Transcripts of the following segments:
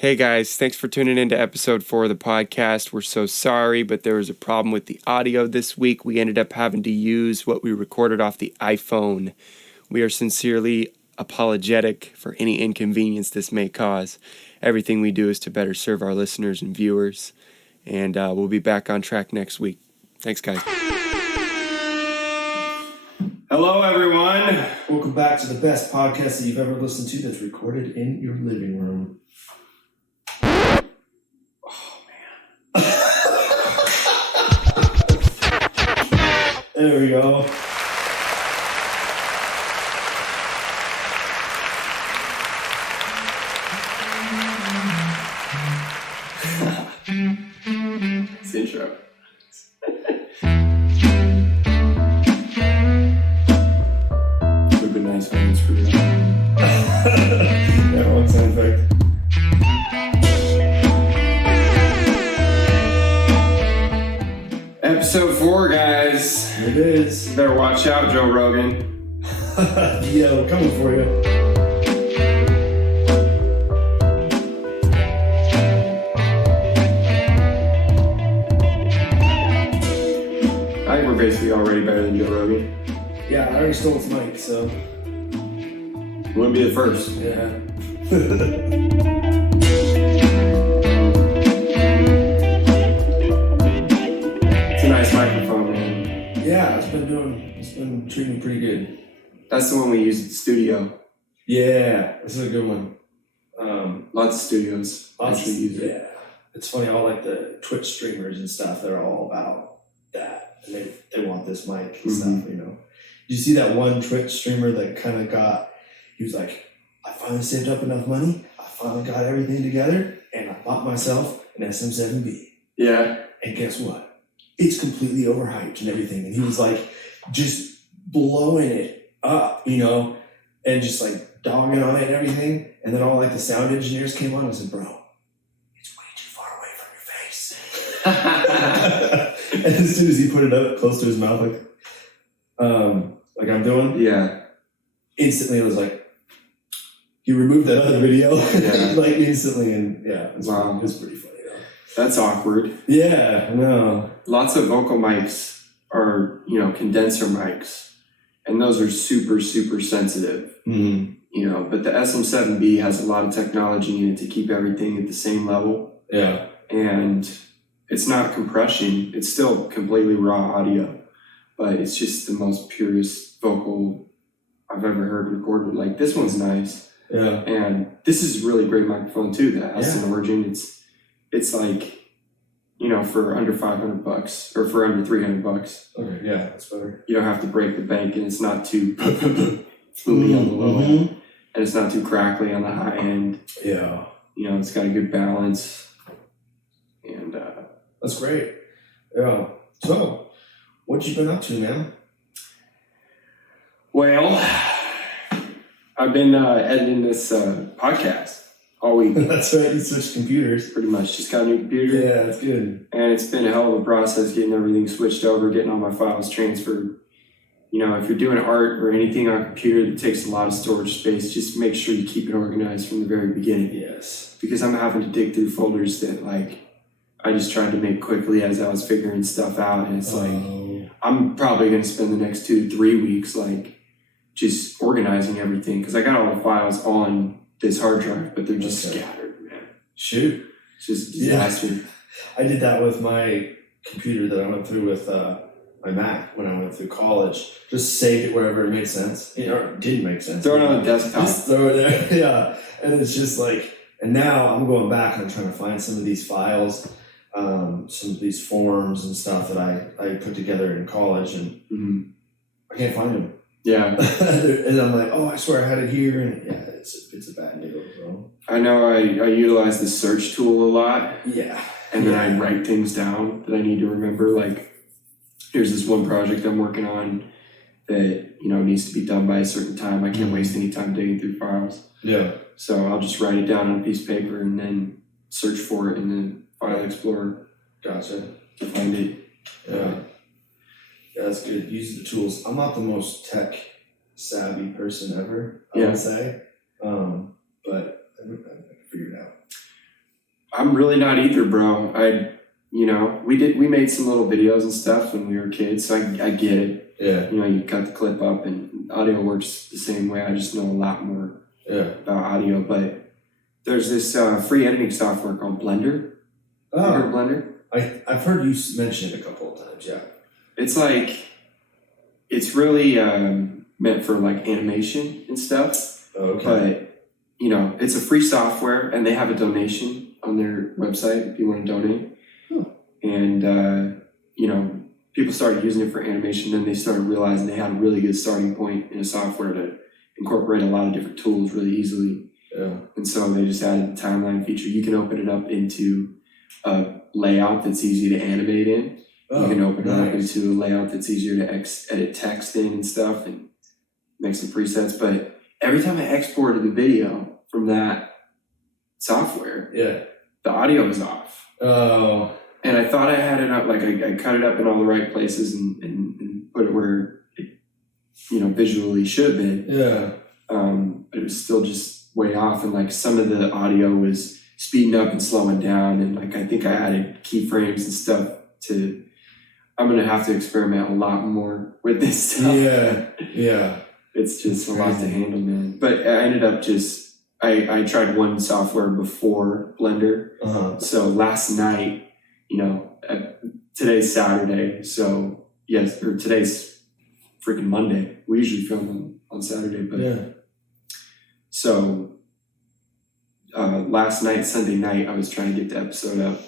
Hey guys, thanks for tuning into episode 4 of the podcast. We're so sorry, but there was a problem with the audio this week. We ended up having to use what we recorded off the iPhone. We are sincerely apologetic for any inconvenience this may cause. Everything we do is to better serve our listeners and viewers, and we'll be back on track next week. Thanks, guys. Hello, everyone. Welcome back to the best podcast that you've ever listened to that's recorded in your living room. There we go. It's the intro. Would have been nice if I didn't screw it up. Yeah, one sound effect. Episode 4, guys. It is. You better watch out, Joe Rogan. Yeah, we're coming for you. I think we're basically already better than Joe Rogan. Yeah, I already stole its mic, so. Wouldn't be the first. Yeah. It's a nice microphone, man. Yeah, it's been treating me pretty good. That's the one we use at the studio. Yeah, this is a good one. Lots of studios actually use it. Yeah. It's funny, all like the Twitch streamers and stuff, they're all about that. And they want this mic and stuff, you know. Did you see that one Twitch streamer that kind of he was like, I finally saved up enough money, I finally got everything together, and I bought myself an SM7B. Yeah. And guess what? It's completely overhyped and everything. And he was like, just blowing it up, you know, and just like dogging on it and everything. And then all like the sound engineers came on and said, bro, it's way too far away from your face. And as soon as he put it up close to his mouth, like I'm doing, Yeah. instantly it was like, he removed that other video, Yeah. like instantly. And yeah, Wow. It was pretty funny though. That's awkward. Yeah, no. Lots of vocal mics are, condenser mics. And those are super, super sensitive. Mm-hmm. But the SM7B has a lot of technology in it to keep everything at the same level. Yeah. And it's not compression. It's still completely raw audio. But it's just the most purest vocal I've ever heard recorded. Like, this one's nice. Yeah. And this is a really great microphone, too, that has an Origin. It's like, for under $500 or for under $300. Okay, yeah, that's better. You don't have to break the bank, and it's not too fluty on the low end. And it's not too crackly on the high end. Yeah. It's got a good balance. And that's great. Yeah. So, what you been up to, man? Well, I've been editing this podcast all week. That's right, you switched computers. Pretty much. Just got a new computer. Yeah, that's good. And it's been a hell of a process getting everything switched over, getting all my files transferred. If you're doing art or anything on a computer that takes a lot of storage space, just make sure you keep it organized from the very beginning. Yes. Because I'm having to dig through folders that, I just tried to make quickly as I was figuring stuff out. And it's I'm probably going to spend the next 2 to 3 weeks, just organizing everything. Because I got all the files on this hard drive, but they're just scattered, man. Shoot. It's just disaster. Yeah. I did that with my computer that I went through with my Mac when I went through college. Just saved it wherever it made sense. Or it didn't make sense. Throw it on the desktop. Just throw it there. Yeah. And it's just and now I'm going back and I'm trying to find some of these files, some of these forms and stuff that I put together in college, and I can't find them. Yeah. And I'm like, I swear I had it here. And yeah, it's a bad deal, bro. I know I utilize the search tool a lot. Yeah. And then I write things down that I need to remember. Here's this one project I'm working on that, needs to be done by a certain time. I can't waste any time digging through files. Yeah. So I'll just write it down on a piece of paper and then search for it in the File Explorer. Gotcha. To find it. Yeah. Yeah, that's good. Use the tools. I'm not the most tech savvy person ever, I would say. But I can figure it out. I'm really not either, bro. We made some little videos and stuff when we were kids, so I get it. Yeah. You cut the clip up and audio works the same way. I just know a lot more about audio. But there's this free editing software called Blender. Oh. You heard of Blender? I've heard you mention it a couple of times, yeah. It's like, it's really meant for like animation and stuff. Okay. But, it's a free software and they have a donation on their website if you want to donate. And, people started using it for animation. Then they started realizing they had a really good starting point in a software to incorporate a lot of different tools really easily. Yeah. And so they just added the timeline feature. You can open it up into a layout that's easy to animate in. You can open it up into a layout that's easier to edit text in and stuff and make some presets. But every time I exported the video from that software, the audio was off. Oh. And I thought I had it up, like I cut it up in all the right places and put it where it, visually should have been. Yeah. But it was still just way off. And like some of the audio was speeding up and slowing down. And like I think I added keyframes and stuff I'm going to have to experiment a lot more with this stuff. Yeah. It's just a lot to handle, man. But I ended up I tried one software before Blender. So last night, today's Saturday, so yes, or today's freaking Monday. We usually film on Saturday, but so last night, Sunday night, I was trying to get the episode up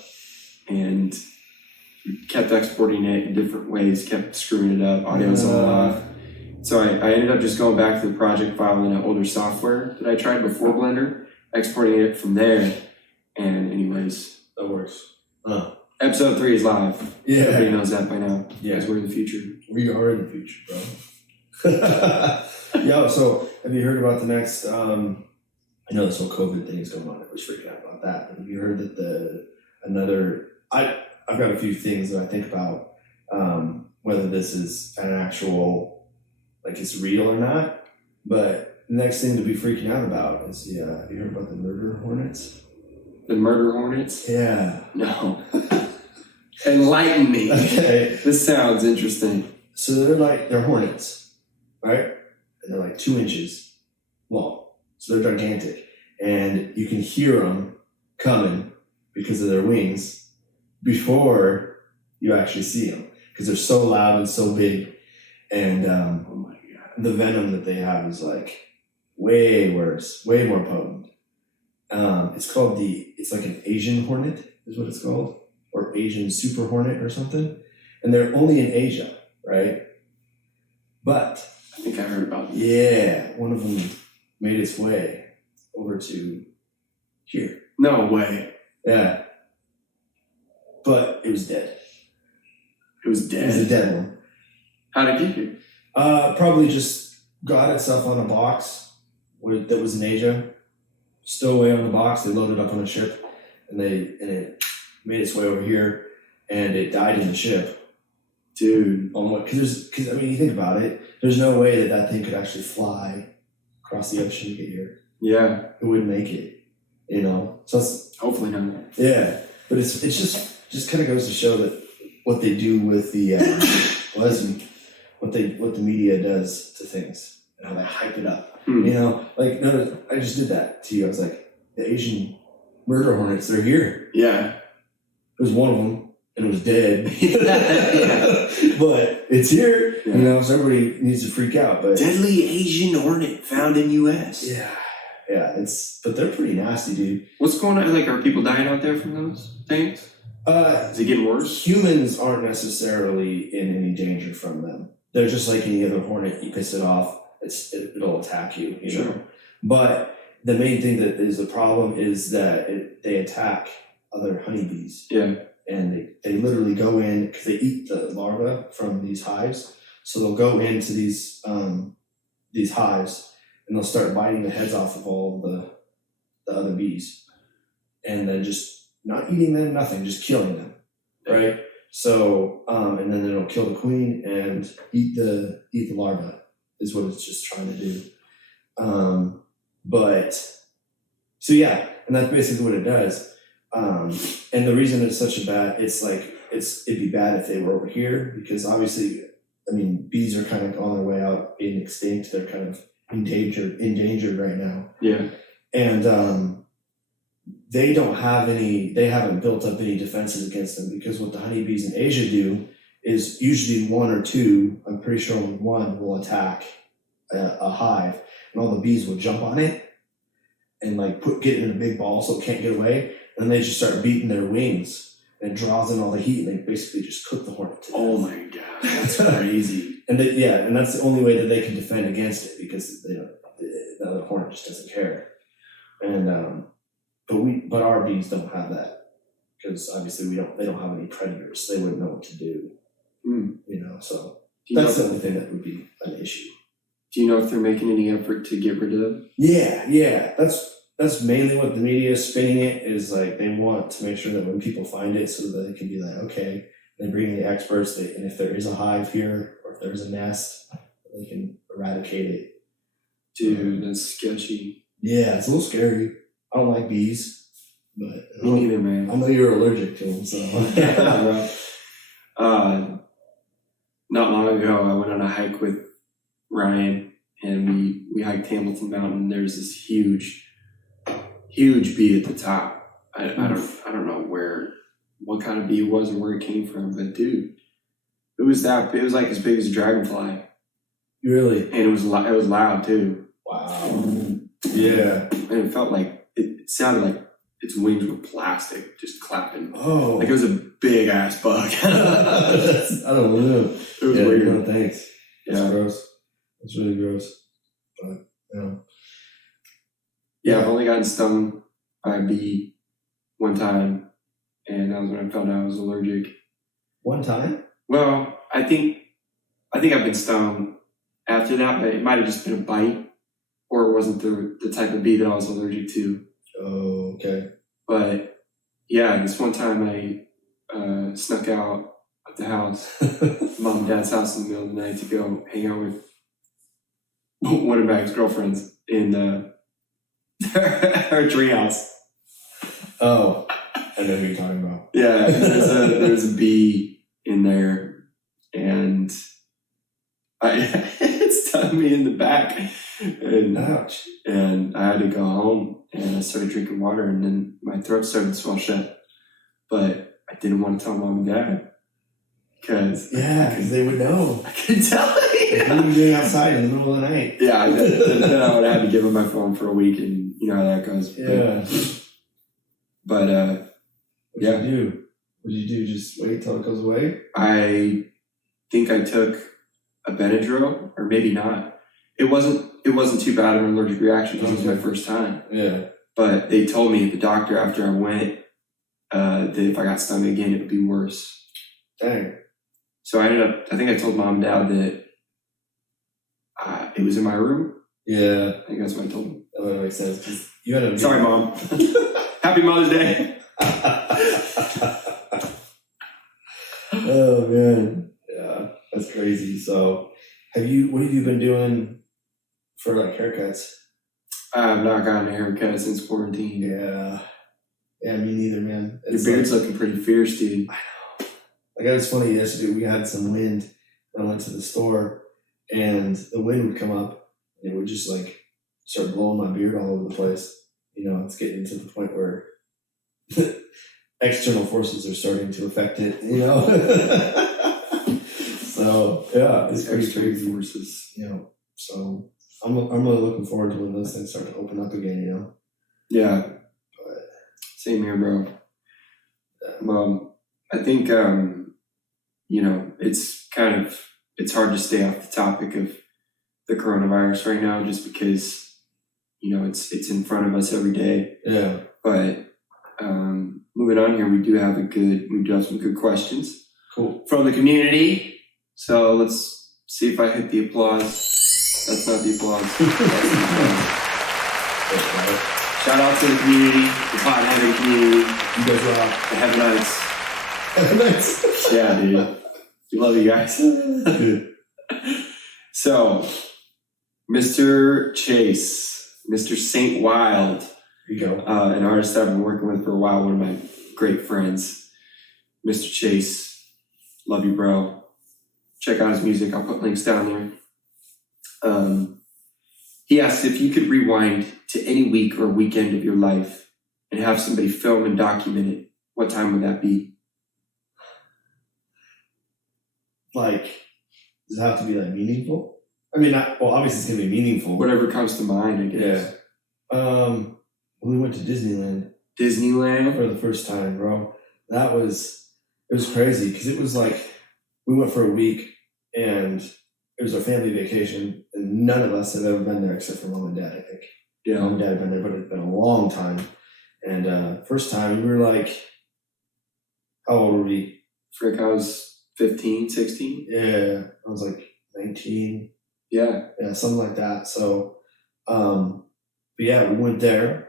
and kept exporting it in different ways, kept screwing it up, audio's all off. So I ended up just going back to the project file in an older software that I tried before Blender, exporting it from there, and anyways. That works. Episode 3 is live. Yeah. Everybody knows that by now. Yeah. Because we're in the future. We are in the future, bro. Yo, so have you heard about the next, I know this whole COVID thing is going on. I was freaking out about that. But have you heard that I've got a few things that I think about, whether this is an actual, like it's real or not. But the next thing to be freaking out about is you heard about the murder hornets? The murder hornets? Yeah. No. Enlighten me. Okay. This sounds interesting. So they're hornets, right? And they're like 2 inches long. So they're gigantic. And you can hear them coming because of their wings before you actually see them. Because they're so loud and so big. And oh my God. The venom that they have is like way worse, way more potent. It's like an Asian hornet is what it's called. Or Asian super hornet or something. And they're only in Asia, right? But I think I heard about that. Yeah, one of them made its way over to here. No way. Yeah. But it was dead. It was dead? It was a dead one. How'd it get here? Probably just got itself on a box that was in Asia. Stowaway on the box. They loaded up on a ship and it made its way over here and it died in the ship. Dude. Because I mean, you think about it, there's no way that thing could actually fly across the ocean to get here. Yeah. It wouldn't make it, So it's, hopefully not. Yeah. But it's just kind of goes to show that what they do with the what the media does to things and how they hype it up. Like no, I just did that to you. I was like, the Asian murder hornets, they're here. Yeah. It was one of them and it was dead. Yeah. But it's here. Yeah. So everybody needs to freak out. But deadly Asian hornet found in US. Yeah. Yeah, but they're pretty nasty, dude. What's going on? Like, are people dying out there from those things? Is it getting worse? Humans aren't necessarily in any danger from them. They're just like any other hornet. You piss it off, it'll attack you. You know? But the main thing that is the problem is that they attack other honeybees. Yeah. And they literally go in because they eat the larvae from these hives. So they'll go into these hives and they'll start biting the heads off of all the other bees, and then just not eating them, nothing, just killing them, right? So and then it'll kill the queen and eat the larva is what it's just trying to do. But so yeah, and that's basically what it does. And the reason it's such a bad, it'd be bad if they were over here, because obviously, I mean, bees are kind of on their way out, being extinct. They're kind of endangered right now. Yeah. And they haven't built up any defenses against them, because what the honeybees in Asia do is usually one or two, I'm pretty sure only one, will attack a hive, and all the bees will jump on it and like get it in a big ball so it can't get away. And they just start beating their wings, and it draws in all the heat, and they basically just cook the hornet to death. Oh my God, that's crazy. And and that's the only way that they can defend against it, because the other hornet just doesn't care. And but our bees don't have that, because obviously they don't have any predators. So they wouldn't know what to do. So that's the only thing that would be an issue. Do you know if they're making any effort to get rid of them? Yeah. That's mainly what the media is spinning it, is like they want to make sure that when people find it, so that they can be like, okay, they bring in the experts, and if there is a hive here, or if there's a nest, they can eradicate it. Dude, that's sketchy. Yeah, it's a little scary. I don't like bees, but me neither, man. I know you're allergic to them, so. Yeah, bro. Not long ago, I went on a hike with Ryan, and we hiked Hamilton Mountain. There's this huge bee at the top. I don't know what kind of bee it was or where it came from, but dude, it was like as big as a dragonfly. Really? And it was loud too. Wow. Yeah. And it sounded like its wings were plastic, just clapping. Oh. Like it was a big ass bug. I don't know. It was weird. No, thanks. Yeah. That's gross. It's really gross. But, Yeah, I've only gotten stung by a bee one time, and that was when I found out I was allergic. One time? Well, I think I've been stung after that, but it might have just been a bite, or it wasn't the type of bee that I was allergic to. Oh, okay. But yeah, this one time I snuck out of the house, mom and dad's house, in the middle of the night to go hang out with one of my ex-girlfriends in her treehouse. Oh, I know who you're talking about. Yeah, there's a bee in there, and it stung me in the back, and ouch. And I had to go home, and I started drinking water, and then my throat started to swell shut. But I didn't want to tell mom and dad, because they would know. I could tell. Like, what are you doing outside in the middle of the night? Yeah, then I would have had to give them my phone for a week, and you know how that goes. Yeah. But What'd you do? What did you do? Just wait till it goes away? I think I took a Benadryl, or maybe not. It wasn't too bad of an allergic reaction because it was my first time. Yeah. But they told me, the doctor, after I went, that if I got stung again, it would be worse. Dang. So I think I told mom and dad that it was in my room. Yeah. I think that's what I told them. That would make sense. 'Cause you had Sorry, Mom. Happy Mother's Day. Oh, man. Yeah, that's crazy. So what have you been doing for like haircuts? I have not gotten a haircut since quarantine. Yeah, me neither, man. Your beard's looking pretty fierce, dude. I know. Like, it was funny yesterday. We had some wind. I went to the store, and the wind would come up, and it would just like start blowing my beard all over the place. You know, it's getting to the point where external forces are starting to affect it. You know. So yeah, it's pretty crazy. Forces. You know, so I'm really looking forward to when those things start to open up again. You know. Yeah. But same here, bro. Well, I think you know, it's hard to stay off the topic of the coronavirus right now, just because, you know, it's in front of us every day. Yeah. But moving on here, we do have some good questions. Cool. From the community. So let's see if I hit the applause. That's not the applause. That's the applause. Shout out to the community, the Pot Heaven community. You guys rock. The Heavenites. Heavenites. Yeah, dude. We love you guys. Good. So, Mr. Chase, Mr. Saint Wild, There you go. An artist I've been working with for a while, one of my great friends, Mr. Chase. Love you, bro. Check out his music. I'll put links down there. He asked if you could rewind to any week or weekend of your life and have somebody film and document it, what time would that be? Like, does it have to be like meaningful? I mean, obviously it's gonna be meaningful. Whatever comes to mind, I guess. Yeah. When we went to Disneyland For the first time, bro, it was crazy because it was like we went for a week and it was our family vacation and none of us had ever been there except for mom and dad, I think. Yeah. Mom and dad had been there, but it's been a long time. And first time we were like, how old were we? Frick, I was 15, 16. Yeah, I was like 19. Yeah. Yeah, something like that. So, but yeah, we went there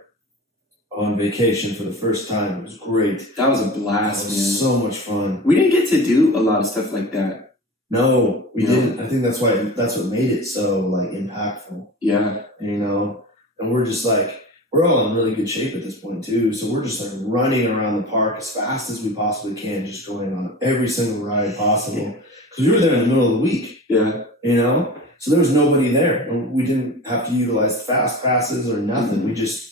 on vacation for the first time. It was great. That was a blast, It was man. so much fun. We didn't get to do a lot of stuff like that. No, we didn't. I think that's what made it so like impactful. Yeah. You know, and we're just like, we're all in really good shape at this point too. So we're just like running around the park as fast as we possibly can, just going on every single ride possible. Because we were there in the middle of the week. Yeah. You know, so there was nobody there. We didn't have to utilize the fast passes or nothing. We just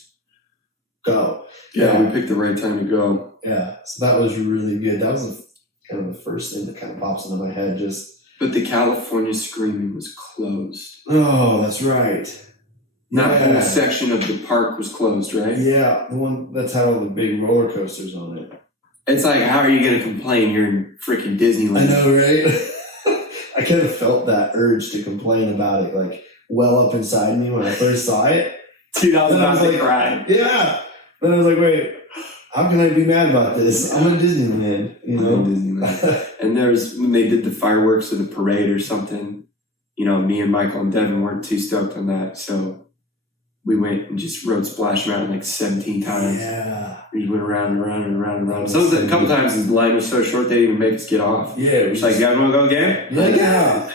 go. Yeah, we picked the right time to go. Yeah, so that was really good. That was kind of the first thing that kind of pops into my head. But the California Screaming was closed. Oh, that's right. That whole section of the park was closed, right? Yeah, the one that's had all the big roller coasters on it. It's like, how are you going to complain? You're in freaking Disneyland. I know, right? I kind of felt that urge to complain about it, like, well up inside me when I first saw it. Dude, I was about to like, cry. Yeah. Then I was like, wait, how can I be mad about this? I'm in Disneyland, you know? I'm in Disneyland. And when they did the fireworks or the parade or something, you know, me and Michael and Devin weren't too stoked on that. So we went and just rode Splash Mountain like 17 times. Yeah. We just went around and around and around and around. A couple times the line was so short they didn't even make us get off. Yeah. It was like, you guys want to go again? Yeah.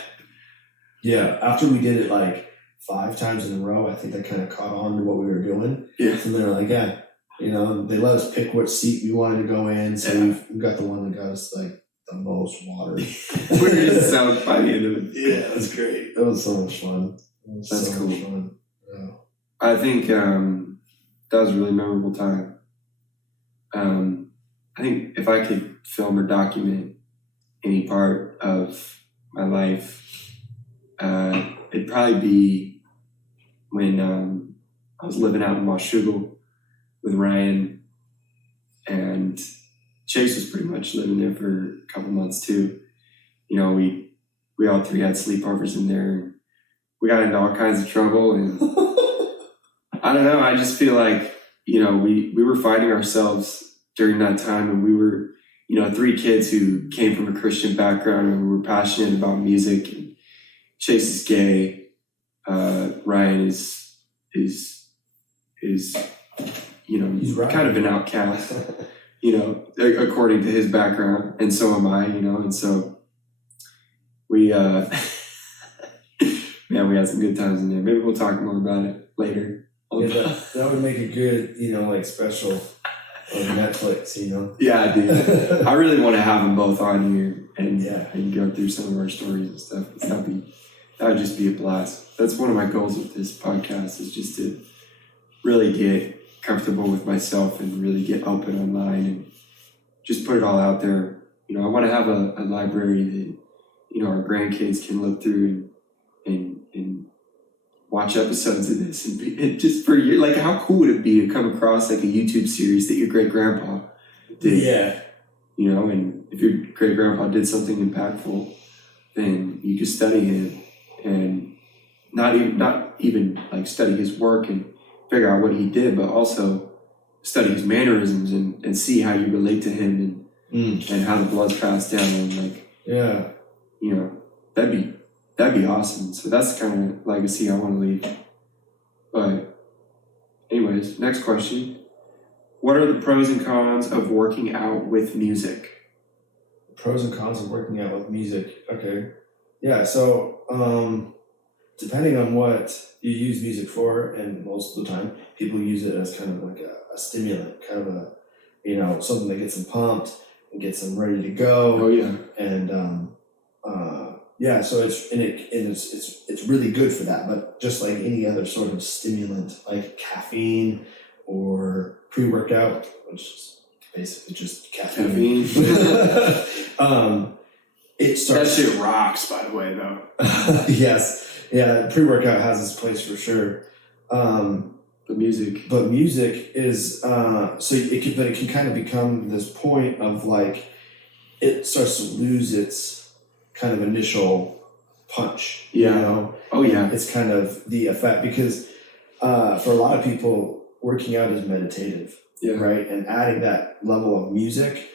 Yeah. After we did it like 5 times in a row, I think they kind of caught on to what we were doing. Yeah. So they're like, yeah, you know, they let us pick what seat we wanted to go in. So we got the one that got us like the most water. We were just sound by the end of it. Yeah, it was great. That was so much fun. That's cool. Much fun. Yeah. I think that was a really memorable time. I think if I could film or document any part of my life, it'd probably be when I was living out in Washougal with Ryan, and Chase was pretty much living there for a couple months too. You know, we all three had sleepovers in there. We got into all kinds of trouble, and I don't know. I just feel like, you know, we were finding ourselves during that time, and we were, you know, 3 kids who came from a Christian background and we were passionate about music. And Chase is gay. Ryan is you know, he's kind of an outcast, you know, according to his background, and so am I, you know, and so we man, we had some good times in there. Maybe we'll talk more about it later. Yeah, that would make a good, you know, like special on Netflix, you know? Yeah, dude. I really want to have them both on here and go through some of our stories and stuff. That would just be a blast. That's one of my goals with this podcast, is just to really get comfortable with myself and really get open online and just put it all out there. You know, I want to have a library that, you know, our grandkids can look through and watch episodes of this and just for you, like, how cool would it be to come across like a YouTube series that your great grandpa did? Yeah. You know, and if your great grandpa did something impactful, then you could study him and not even like study his work and figure out what he did, but also study his mannerisms and see how you relate to him and how the blood's passed down, and like, yeah, you know, that'd be awesome. So that's the kind of legacy I want to leave. But anyways, next question. What are the pros and cons of working out with music? Pros and cons of working out with music. Okay. Yeah, so depending on what you use music for, and most of the time people use it as kind of like a stimulant, kind of a, you know, something that gets them pumped and gets them ready to go. Oh yeah. And yeah, so it's really good for that. But just like any other sort of stimulant, like caffeine or pre-workout, which is basically just caffeine. It starts. That shit rocks, by the way, though. Yes, yeah, pre-workout has its place for sure. But music is it can kind of become this point of like it starts to lose its kind of initial punch. Yeah. You know? Oh yeah. It's kind of the effect because for a lot of people, working out is meditative. Yeah. Right, and adding that level of music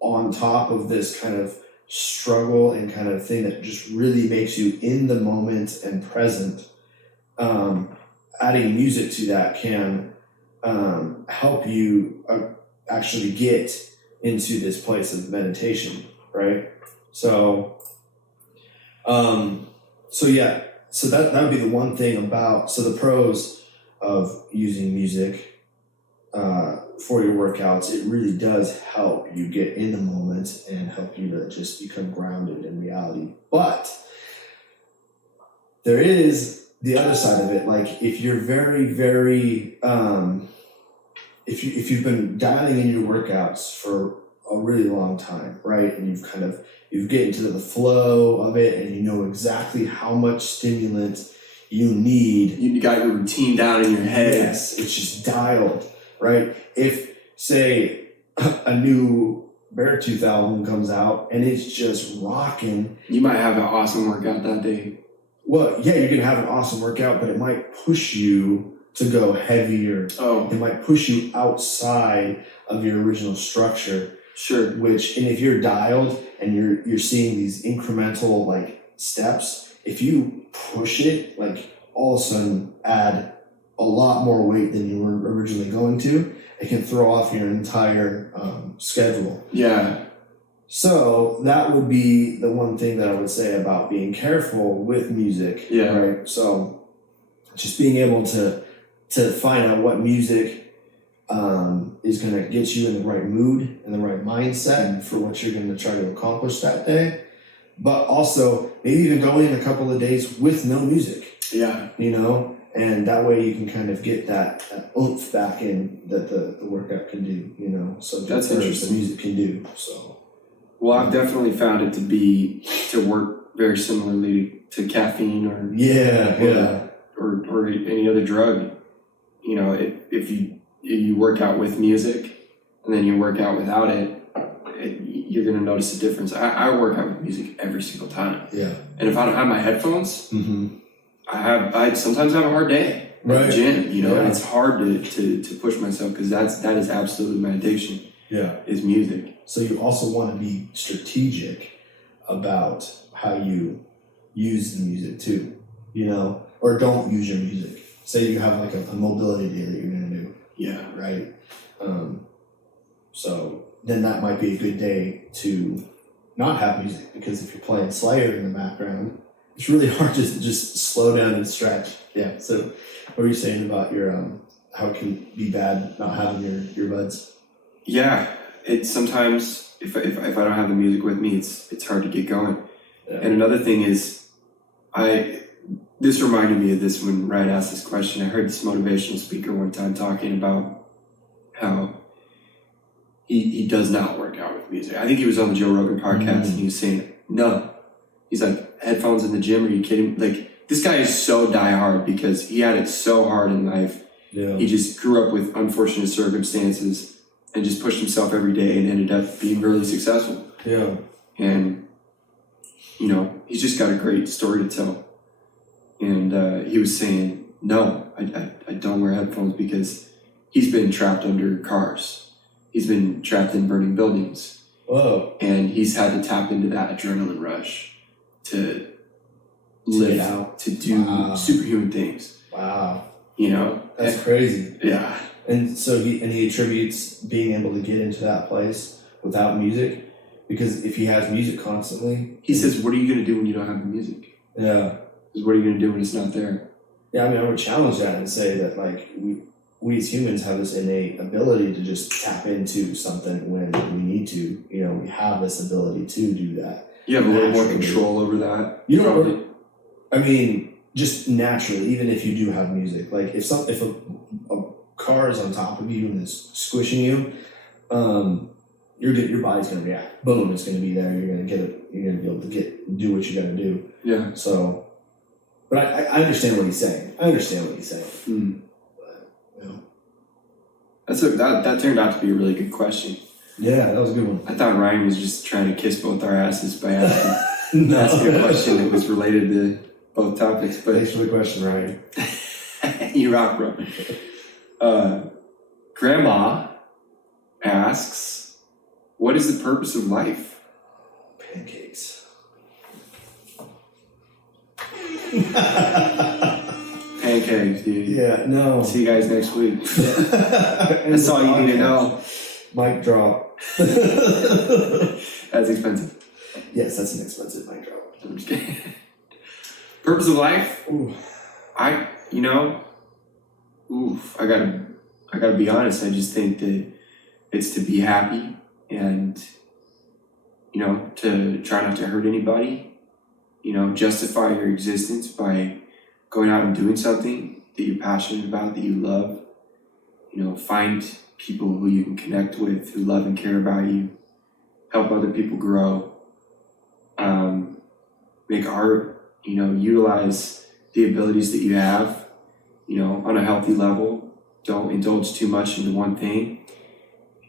on top of this kind of struggle and kind of thing that just really makes you in the moment and present. Adding music to that can help you actually get into this place of meditation, right? So yeah, so that would be the one thing about, so the pros of using music for your workouts, it really does help you get in the moment and help you to just become grounded in reality. But there is the other side of it. Like if you're very, very, if you've been dialing in your workouts for a really long time, right? And you get into the flow of it and you know exactly how much stimulant you need. You got your routine down in your head. Yes, it's just dialed. Right? If, say, a new Beartooth album comes out and it's just rocking, you might have an awesome workout that day. Well, yeah, you're going to have an awesome workout, but it might push you to go heavier. Oh. It might push you outside of your original structure. Sure. And if you're dialed and you're seeing these incremental like steps, if you push it, like all of a sudden add a lot more weight than you were originally going to, it can throw off your entire schedule. Yeah. So that would be the one thing that I would say about being careful with music. Yeah. Right. So just being able to find out what music is going to get you in the right mood and the right mindset for what you're going to try to accomplish that day. But also maybe even go in a couple of days with no music. Yeah. You know? And that way you can kind of get that oomph back in that the workout can do, you know. So that's interesting. The music can do. So, well, I've definitely found it to work very similarly to caffeine or any other drug. You know, if you work out with music and then you work out without it, you're going to notice a difference. I work out with music every single time. Yeah. And if I don't have my headphones. Mm-hmm. I sometimes have a hard day at the gym, you know, and it's hard to push myself because that is absolutely meditation. Yeah. Is music. So you also want to be strategic about how you use the music too, you know, or don't use your music. Say you have like a mobility day that you're going to do. Yeah. Right. So then that might be a good day to not have music, because if you're playing Slayer in the background, it's really hard to just slow down and stretch. Yeah. So what were you saying about your how it can be bad not having your earbuds? Yeah. It's sometimes if I don't have the music with me, it's hard to get going. Yeah. And another thing is this reminded me of this when Ryan asked this question. I heard this motivational speaker one time talking about how he does not work out with music. I think he was on the Joe Rogan podcast and he was saying, no. He's like, headphones in the gym, are you kidding? Like, this guy is so diehard because he had it so hard in life. Yeah. He just grew up with unfortunate circumstances and just pushed himself every day and ended up being really successful. Yeah. And, you know, he's just got a great story to tell. And he was saying, no, I don't wear headphones because he's been trapped under cars. He's been trapped in burning buildings. Whoa. And he's had to tap into that adrenaline rush to live out, to do superhuman things. Wow. You know? That's crazy. Yeah. And so he attributes being able to get into that place without music, because if he has music constantly... He says, what are you going to do when you don't have the music? Yeah. Because what are you going to do when it's not there? Yeah, I mean, I would challenge that and say that, like, we as humans have this innate ability to just tap into something when we need to. You know, we have this ability to do that. You have a little more Naturally. control over that. You know, I mean, just naturally, even if you do have music, like if a car is on top of you and it's squishing you, your body's gonna react. Boom, it's gonna be there. You're gonna get it. You're gonna be able to do what you gotta do. Yeah. So, but I understand what he's saying. Mm. But, you know. That turned out to be a really good question. Yeah, that was a good one. I thought Ryan was just trying to kiss both our asses by asking asking a question that was related to both topics. But thanks for the question, Ryan. You rock, bro. Grandma asks, what is the purpose of life? Pancakes. Pancakes, dude. Yeah, no. See you guys next week. That's all you need to know. Mic drop. That's expensive. Yes, that's an expensive mic drop. I'm just kidding. Purpose of life? Ooh. I gotta be honest. I just think that it's to be happy and, you know, to try not to hurt anybody, you know, justify your existence by going out and doing something that you're passionate about, that you love, you know, find people who you can connect with, who love and care about you, help other people grow, make art, you know, utilize the abilities that you have, you know, on a healthy level. Don't indulge too much into one thing.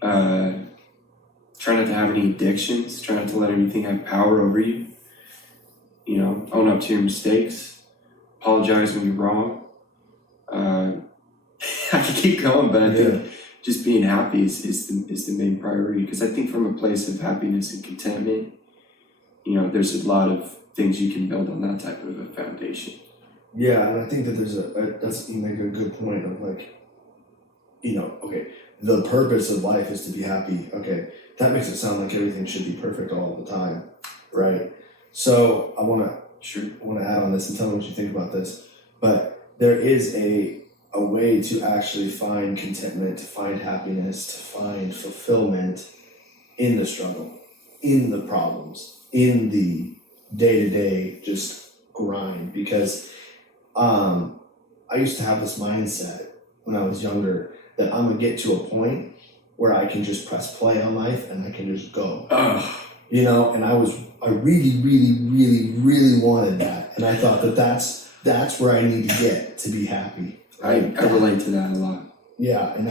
Try not to have any addictions. Try not to let anything have power over you. You know, own up to your mistakes. Apologize when you're wrong. I can keep going, but I think just being happy is the main priority. Because I think from a place of happiness and contentment, you know, there's a lot of things you can build on that type of a foundation. Yeah, and I think that you make a good point of, like, you know, okay, the purpose of life is to be happy. Okay, that makes it sound like everything should be perfect all the time, right? So I want to add on this and tell me what you think about this. But there is a way to actually find contentment, to find happiness, to find fulfillment in the struggle, in the problems, in the day-to-day just grind. Because I used to have this mindset when I was younger that I'm going to get to a point where I can just press play on life and I can just go. You know, and I really, really, really, really wanted that. And I thought that that's where I need to get to be happy. Right? I relate to that a lot. Yeah, and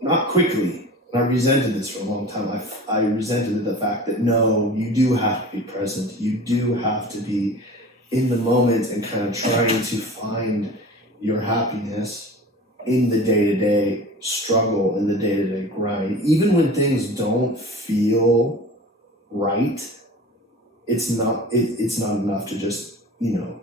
not quickly, and I resented this for a long time. I resented the fact that, no, you do have to be present. You do have to be in the moment and kind of trying to find your happiness in the day-to-day struggle, in the day-to-day grind. Even when things don't feel right, it's not enough to just, you know,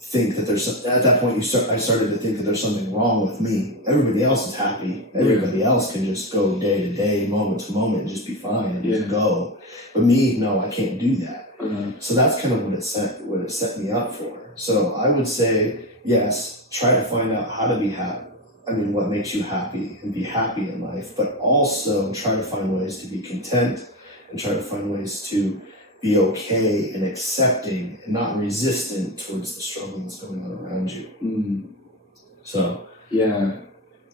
think that there's, at that point I started to think that there's something wrong with me. Everybody else is happy. Everybody else can just go day to day, moment to moment, and just be fine and just go. But me, no, I can't do that. So that's kind of what it set me up for. So I would say, yes, try to find out how to be happy. I mean, what makes you happy and be happy in life, but also try to find ways to be content and try to find ways to be okay and accepting and not resistant towards the struggle that's going on around you. So yeah,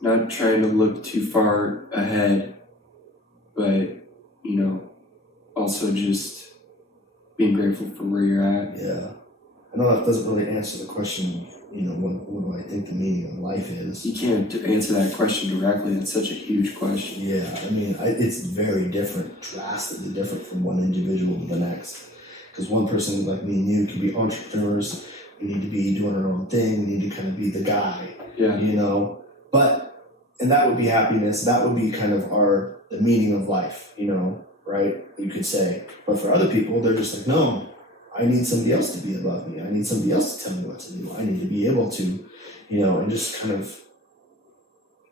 not trying to look too far ahead, but, you know, also just being grateful for where you're at. Yeah, I know that doesn't really answer the question, you know, what do I think the meaning of life is? You can't answer that question directly. It's such a huge question. Yeah, I mean, it's very different, drastically different from one individual to the next. Because one person like me and you can be entrepreneurs. We need to be doing our own thing. We need to kind of be the guy, you know. And that would be happiness. That would be kind of the meaning of life, you know, right? You could say. But for other people, they're just like, no, I need somebody else to be above me. I need somebody else to tell me what to do. I need to be able to, you know, and just kind of,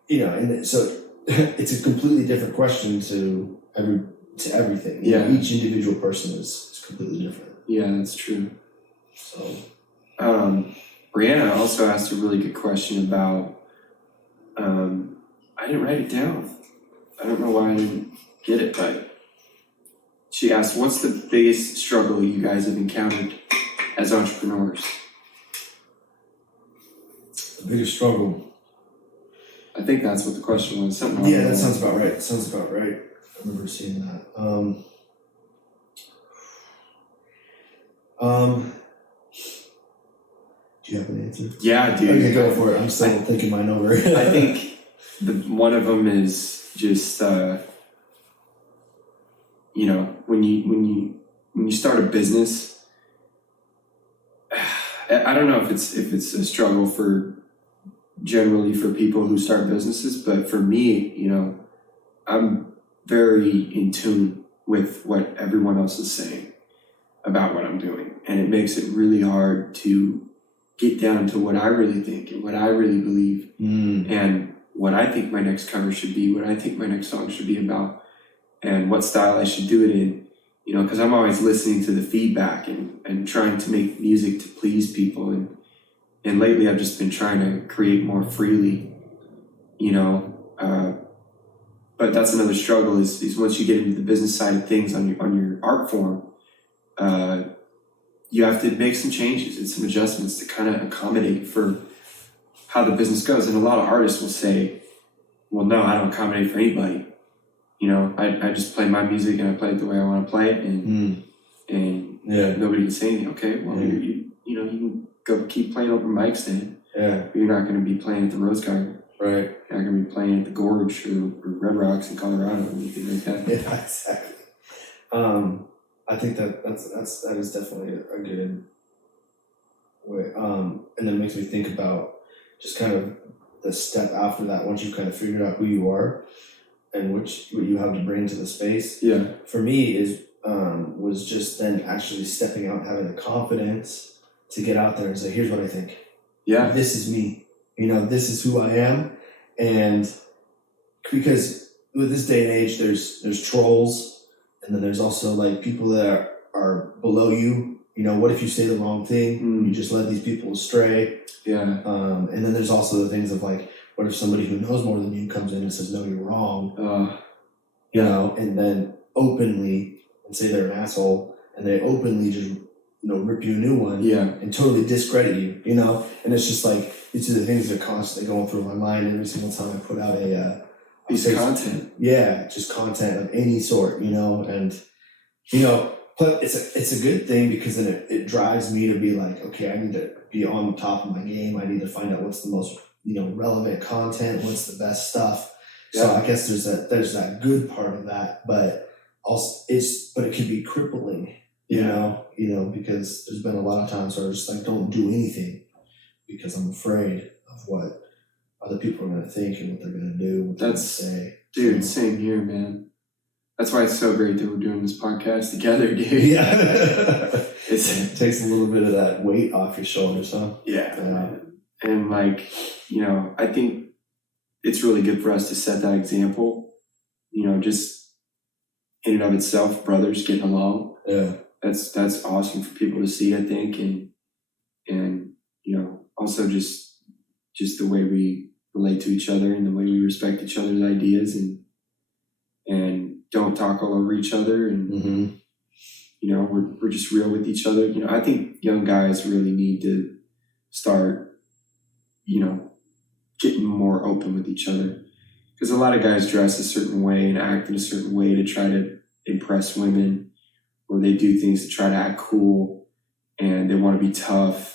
you know, and so it's a completely different question to everything. Yeah. Each individual person is completely different. Yeah, that's true. So, Brianna also asked a really good question about, I didn't write it down. I don't know why I didn't get it, but she asked, what's the biggest struggle you guys have encountered as entrepreneurs? the biggest struggle. I think that's what the question was. Something Yeah, that sounds about right. I remember seeing that. Do you have an answer? Yeah, dude. Okay, go for it. I'm still thinking mine over. I think one of them is just, when you start a business, I don't know if it's a struggle generally for people who start businesses, but for me, I'm very in tune with what everyone else is saying about what I'm doing, and it makes it really hard to get down to what I really think and what I really believe, and what I think my next cover should be, what I think my next song should be about, and what style I should do it in, because I'm always listening to the feedback and trying to make music to please people. And lately I've just been trying to create more freely, but that's another struggle is once you get into the business side of things on your art form, you have to make some changes and some adjustments to kind of accommodate for how the business goes. And a lot of artists will say, well, no, I don't accommodate for anybody. I just play my music and I play it the way I want to play it, and nobody can say anything. Okay, well, you can go keep playing open mics then. Yeah. But you're not going to be playing at the Rose Garden. Right. You're not going to be playing at the Gorge or Red Rocks in Colorado or anything like that. Yeah, exactly. I think that is definitely a good way. And then it makes me think about just kind of the step after that. Once you've kind of figured out who you are and what you have to bring to the space. Yeah. For me was just then actually stepping out, having the confidence to get out there and say, here's what I think. Yeah. This is me. This is who I am. And because with this day and age, there's trolls, and then there's also like people that are below you. What if you say the wrong thing? You just led these people astray. Yeah. And then there's also the things of like, what if somebody who knows more than you comes in and says, no, you're wrong. And then openly and say they're an asshole, and they openly just rip you a new one. Yeah. And totally discredit you. And it's just like, these are the things that are constantly going through my mind every single time I put out a piece of content. Yeah, just content of any sort, and but it's a good thing, because then it drives me to be like, okay, I need to be on top of my game. I need to find out what's the most relevant content, what's the best stuff. Yeah. So I guess there's that good part of that, but also it can be crippling, because there's been a lot of times where I just like don't do anything because I'm afraid of what other people are going to think and what they're going to do, what they're going to say. Dude, same here, man. That's why it's so great that we're doing this podcast together, dude. Yeah. It takes a little bit of that weight off your shoulders, huh? Yeah. And I think it's really good for us to set that example, just in and of itself, brothers getting along. Yeah. That's awesome for people to see, I think. And also just the way we relate to each other and the way we respect each other's ideas and don't talk all over each other. And, we're just real with each other. I think young guys really need to start, getting more open with each other, because a lot of guys dress a certain way and act in a certain way to try to impress women, or they do things to try to act cool, and they want to be tough.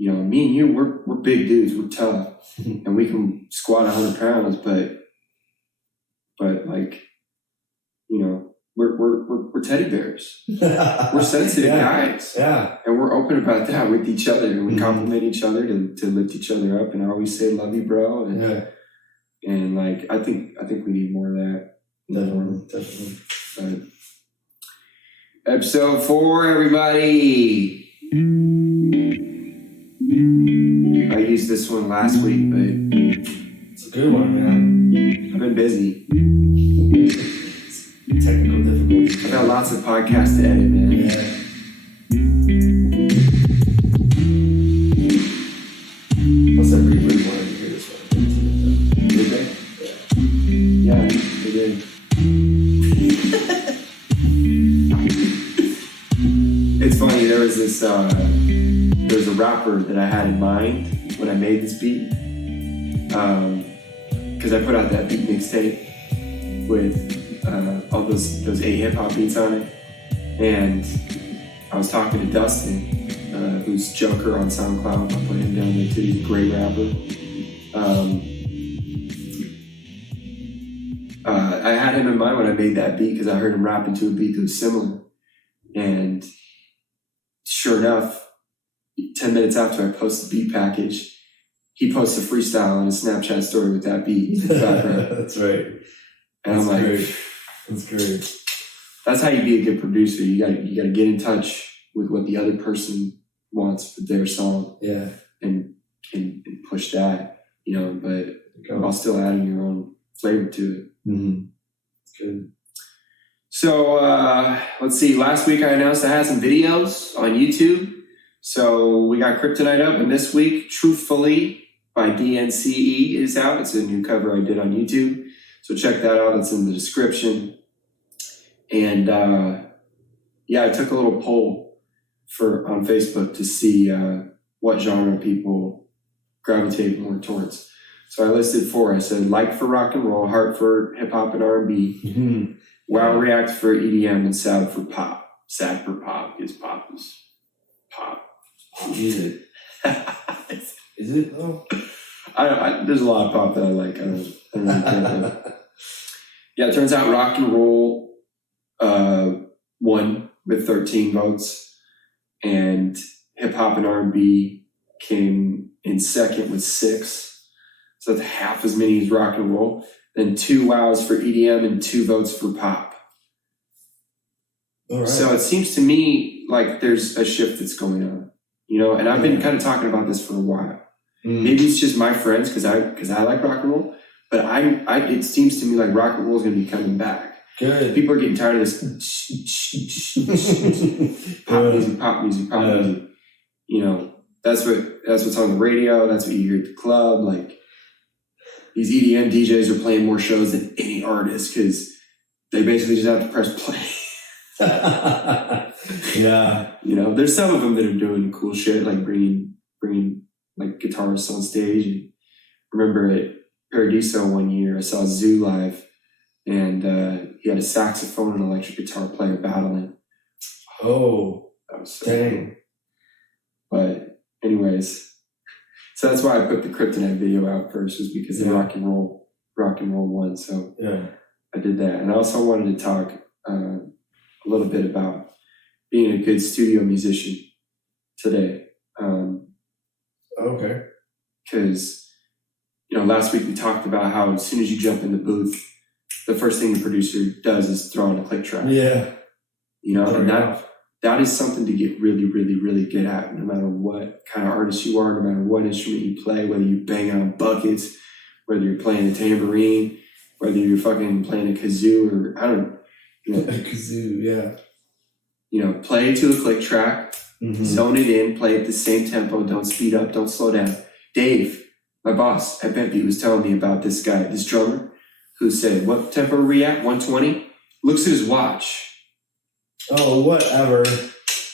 Me and you, we're big dudes, we're tough, and we can squat 100 pounds, but we're teddy bears. We're sensitive guys. Yeah. And we're open about that with each other, and we compliment each other to lift each other up, and I always say, love you, bro. And I think we need more of that. Definitely. But episode 4, everybody. I used this one last week, but it's a good one, man. I've been busy. Technical difficulties. I've got lots of podcasts to edit, man. Yeah. good. It's funny, there was a rapper that I had in mind when I made this beat. Because I put out that beat mixtape with all those 8 hip-hop beats on it. And I was talking to Dustin, who's Joker on SoundCloud. I'll put him down there too. He's a great rapper. I had him in mind when I made that beat because I heard him rapping to a beat that was similar. And sure enough, 10 minutes after I post the beat package, he posts a freestyle on his Snapchat story with that beat in the background. That's right. And I'm like, great. That's great. That's how you be a good producer. You gotta get in touch with what the other person wants for their song. Yeah. And push that, but while still adding your own flavor to it. Mm-hmm. Good. So let's see. Last week I announced I had some videos on YouTube. So we got Kryptonite up, and this week, Truthfully by DNCE is out. It's a new cover I did on YouTube. So check that out. It's in the description. And I took a little poll on Facebook to see what genre people gravitate more towards. So I listed 4. I said like for rock and roll, heart for hip hop and R&B, Mm-hmm. wow react for EDM, and sad for pop. Sad for pop because pop is pop. Is it? Is it though? There's a lot of pop that I like. I don't really care. Yeah, it turns out rock and roll won with 13 votes, and hip hop and R&B came in second with 6. So that's half as many as rock and roll. Then 2 wows for EDM and 2 votes for pop. All right. So it seems to me like there's a shift that's going on, and I've been kind of talking about this for a while. Maybe it's just my friends because I like rock and roll, but it seems to me like rock and roll is going to be coming back. Good. People are getting tired of this pop music. That's what's on the radio. That's what you hear at the club. Like these EDM DJs are playing more shows than any artist because they basically just have to press play. Yeah. There's some of them that are doing cool shit, like bringing like guitarists on stage. And remember at Paradiso one year, I saw Zoo live, and he had a saxophone and electric guitar player battling. Oh, that was so dang. cool. But anyways, so that's why I put the Kryptonite video out first, was because the rock and roll won. So yeah, I did that, and I also wanted to talk a little bit about being a good studio musician today. Okay. Because, last week we talked about how as soon as you jump in the booth, the first thing the producer does is throw on a click track. Yeah. And that is something to get really, really, really good at, no matter what kind of artist you are, no matter what instrument you play, whether you bang on buckets, whether you're playing a tambourine, whether you're fucking playing a kazoo or A kazoo, yeah. Play to a click track. Mm-hmm. Zone it in, play at the same tempo, don't speed up, don't slow down. Dave, my boss at Bempy, was telling me about this guy, this drummer, who said, what tempo are we at? 120? Looks at his watch. Oh, whatever.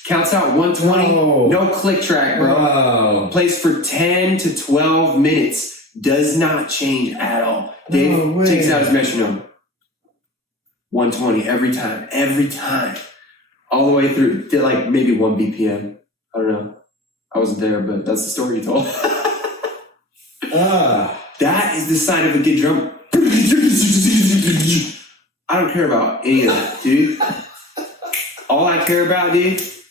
Counts out 120. No click track, bro. Wow. Plays for 10 to 12 minutes. Does not change at all. Dave takes out his metronome. 120 every time. All the way through, did like maybe 1 BPM. I don't know. I wasn't there, but that's the story he told. That is the sign of a good drummer. I don't care about any of that, dude. All I care about, dude, is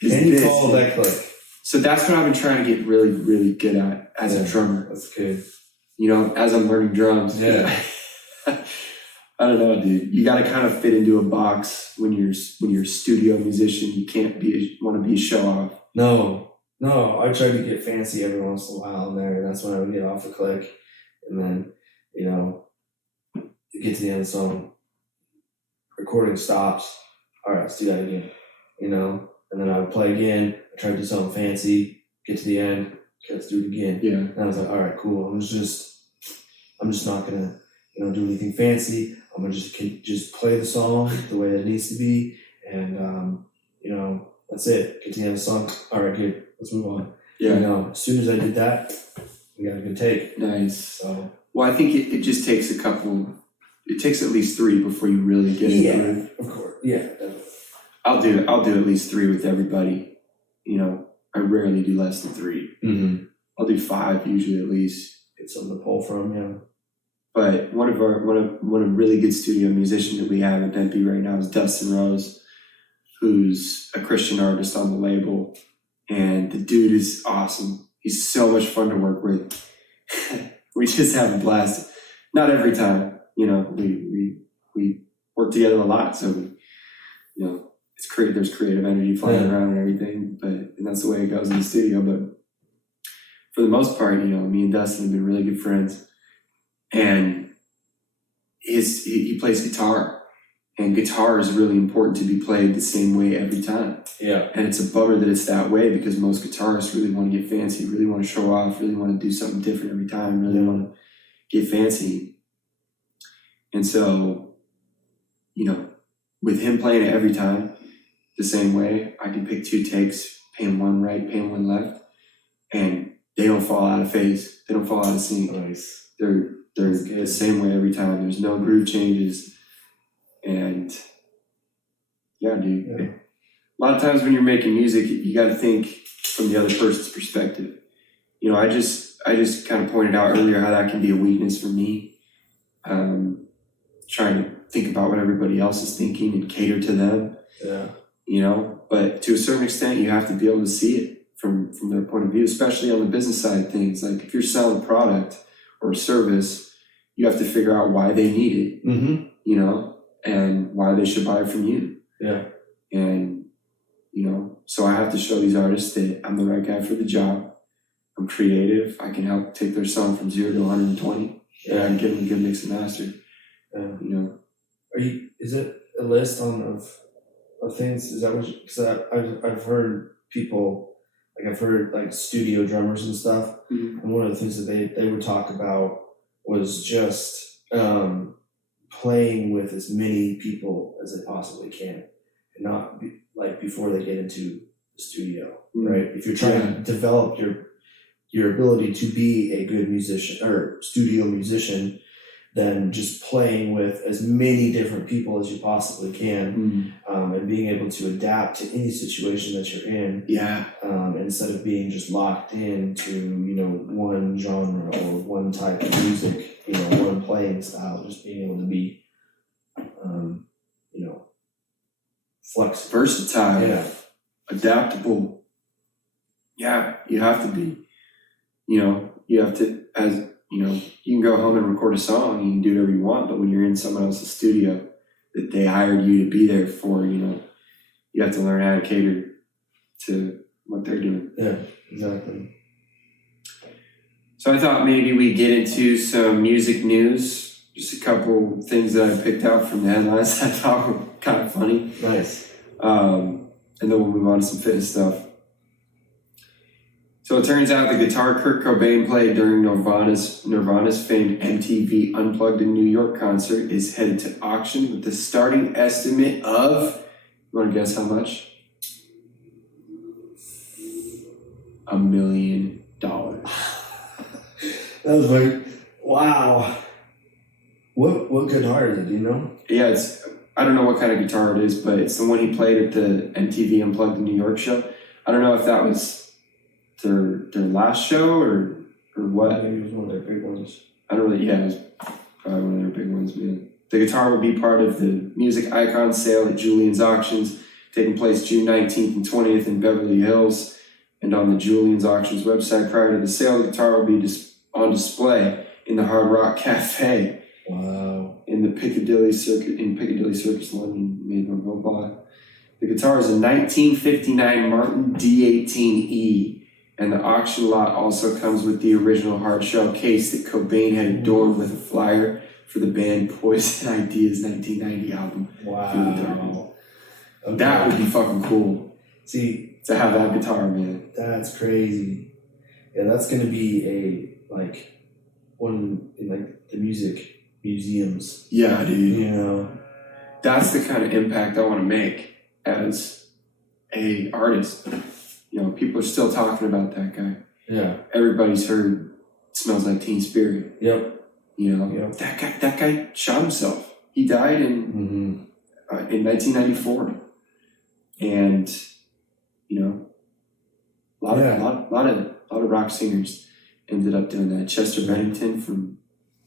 Can you this. follow that click? So that's what I've been trying to get really, really good at as a drummer. That's good. As I'm learning drums. Yeah. I don't know, dude. You got to kind of fit into a box when you're a studio musician. You can't want to be a show off. No, I try to get fancy every once in a while in there, and that's when I would get off the click, and then get to the end of the song, recording stops. All right, let's do that again, and then I would play again. I try to do something fancy, get to the end, okay, let's do it again. Yeah. And I was like, all right, cool. I'm just not gonna do anything fancy. I'm gonna just play the song the way it needs to be, and that's it. Get to the end of the song. All right, good. Let's move on. Yeah. As soon as I did that, we got a good take. Nice. So. Well, I think it just takes a couple. It takes at least 3 before you really get it. Yeah, of course. Yeah, definitely. I'll do at least 3 with everybody. I rarely do less than 3. Mm-hmm. I'll do 5 usually at least. Get something to pull from, yeah. But one of really good studio musicians that we have at Bempy right now is Dustin Rose, who's a Christian artist on the label, and the dude is awesome. He's so much fun to work with. We just have a blast. Not every time, we work together a lot, so there's creative energy flying around and everything, and that's the way it goes in the studio. But for the most part, me and Dustin have been really good friends, and he plays guitar, and guitar is really important to be played the same way every time. Yeah. And it's a bummer that it's that way, because most guitarists really want to get fancy, really want to show off, really want to do something different every time, really want to get fancy. And so, with him playing it every time the same way, I can pick 2 takes, pay him one right, pay him one left, and they don't fall out of phase. They don't fall out of sync. Nice. They're the same way every time. There's no groove changes. And yeah, dude. Yeah. A lot of times when you're making music, you got to think from the other person's perspective. I just kind of pointed out earlier how that can be a weakness for me. Trying to think about what everybody else is thinking and cater to them. Yeah. But to a certain extent, you have to be able to see it from their point of view, especially on the business side of things. Like if you're selling a product or a service, you have to figure out why they need it, and why they should buy it from you. Yeah. And, so I have to show these artists that I'm the right guy for the job. I'm creative. I can help take their song from 0 to 120 and give them a good mix and master. Is it a list of things? Is that what? Because I've heard people, I've heard studio drummers and stuff, and one of the things that they would talk about was just playing with as many people as they possibly can, and not before they get into the studio, right? If you're trying to develop your ability to be a good musician or studio musician, then just playing with as many different people as you possibly can, and being able to adapt to any situation that you're in. Yeah. Instead of being just locked into, one genre or one type of music, one playing style, just being able to be, flexible. Versatile. Yeah. Adaptable. Yeah, you have to be. You have to, you can go home and record a song, you can do whatever you want, but when you're in someone else's studio that they hired you to be there for, you have to learn how to cater to what they're doing. Yeah, exactly. So I thought maybe we get into some music news, just a couple things that I picked out from the headlines I thought were kind of funny. Nice. And then we'll move on to some fitness stuff. So it turns out the guitar Kurt Cobain played during Nirvana's famed MTV Unplugged in New York concert is headed to auction with the starting estimate of, you want to guess how much? $1 million. That was wow. What guitar is it? Do you know? Yeah, I don't know what kind of guitar it is, but it's the one he played at the MTV Unplugged in New York show. I don't know if that was their last show or what. Maybe it was one of their big ones. I don't really, it was probably one of their big ones, man. The guitar will be part of the Music Icon sale at Julian's Auctions, taking place June 19th and 20th in Beverly Hills. And on the Julian's Auctions website prior to the sale, the guitar will be on display in the Hard Rock Cafe. Wow. In Piccadilly Circus, London, made by Mobile. The guitar is a 1959 Martin D18E. And the auction lot also comes with the original hard shell case that Cobain had adorned with a flyer for the band Poison Ideas 1990 album. Wow. Okay. That would be fucking cool. See, to have that guitar, man. That's crazy. Yeah, that's gonna be one in the music museums. Yeah, dude. You know, That's the kind of impact I want to make as a artist. You know, people are still talking about that guy. Yeah. Everybody's heard "Smells Like Teen Spirit." Yep. You know, Yep. that guy shot himself. He died in 1994, and you know, a lot of rock singers ended up doing that. Chester Bennington from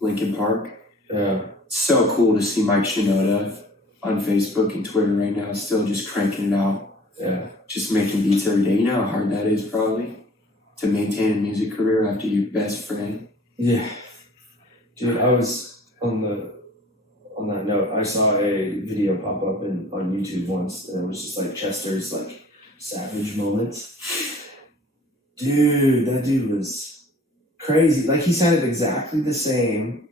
Linkin Park. Yeah. It's so cool to see Mike Shinoda on Facebook and Twitter right now, still just cranking it out. Yeah. Just making beats every day. You know how hard that is, probably, to maintain a music career after your best friend. Yeah. Dude, I was on that note, I saw a video pop up on YouTube once, and it was just like Chester's like savage moments. Dude, that dude was crazy. Like, he sounded exactly the same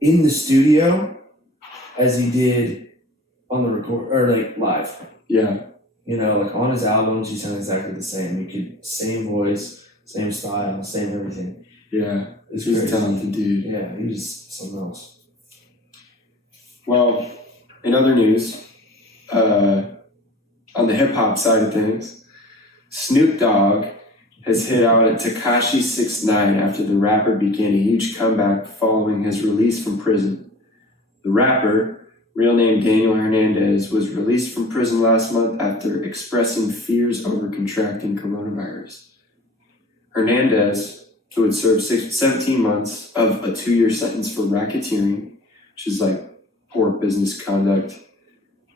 in the studio as he did on the record or like live. Yeah. You know, like on his albums, he sounded exactly the same. He could same voice, same style, same everything. Yeah. It's He's a crazy. talented dude. Yeah, he was something else. Well, in other news, on the hip hop side of things, Snoop Dogg has hit out at Tekashi 6ix9ine after the rapper began a huge comeback following his release from prison. The rapper, real name Daniel Hernandez, was released from prison last month after expressing fears over contracting coronavirus. Hernandez, who had served 17 months of a 2-year sentence for racketeering, which is like poor business conduct,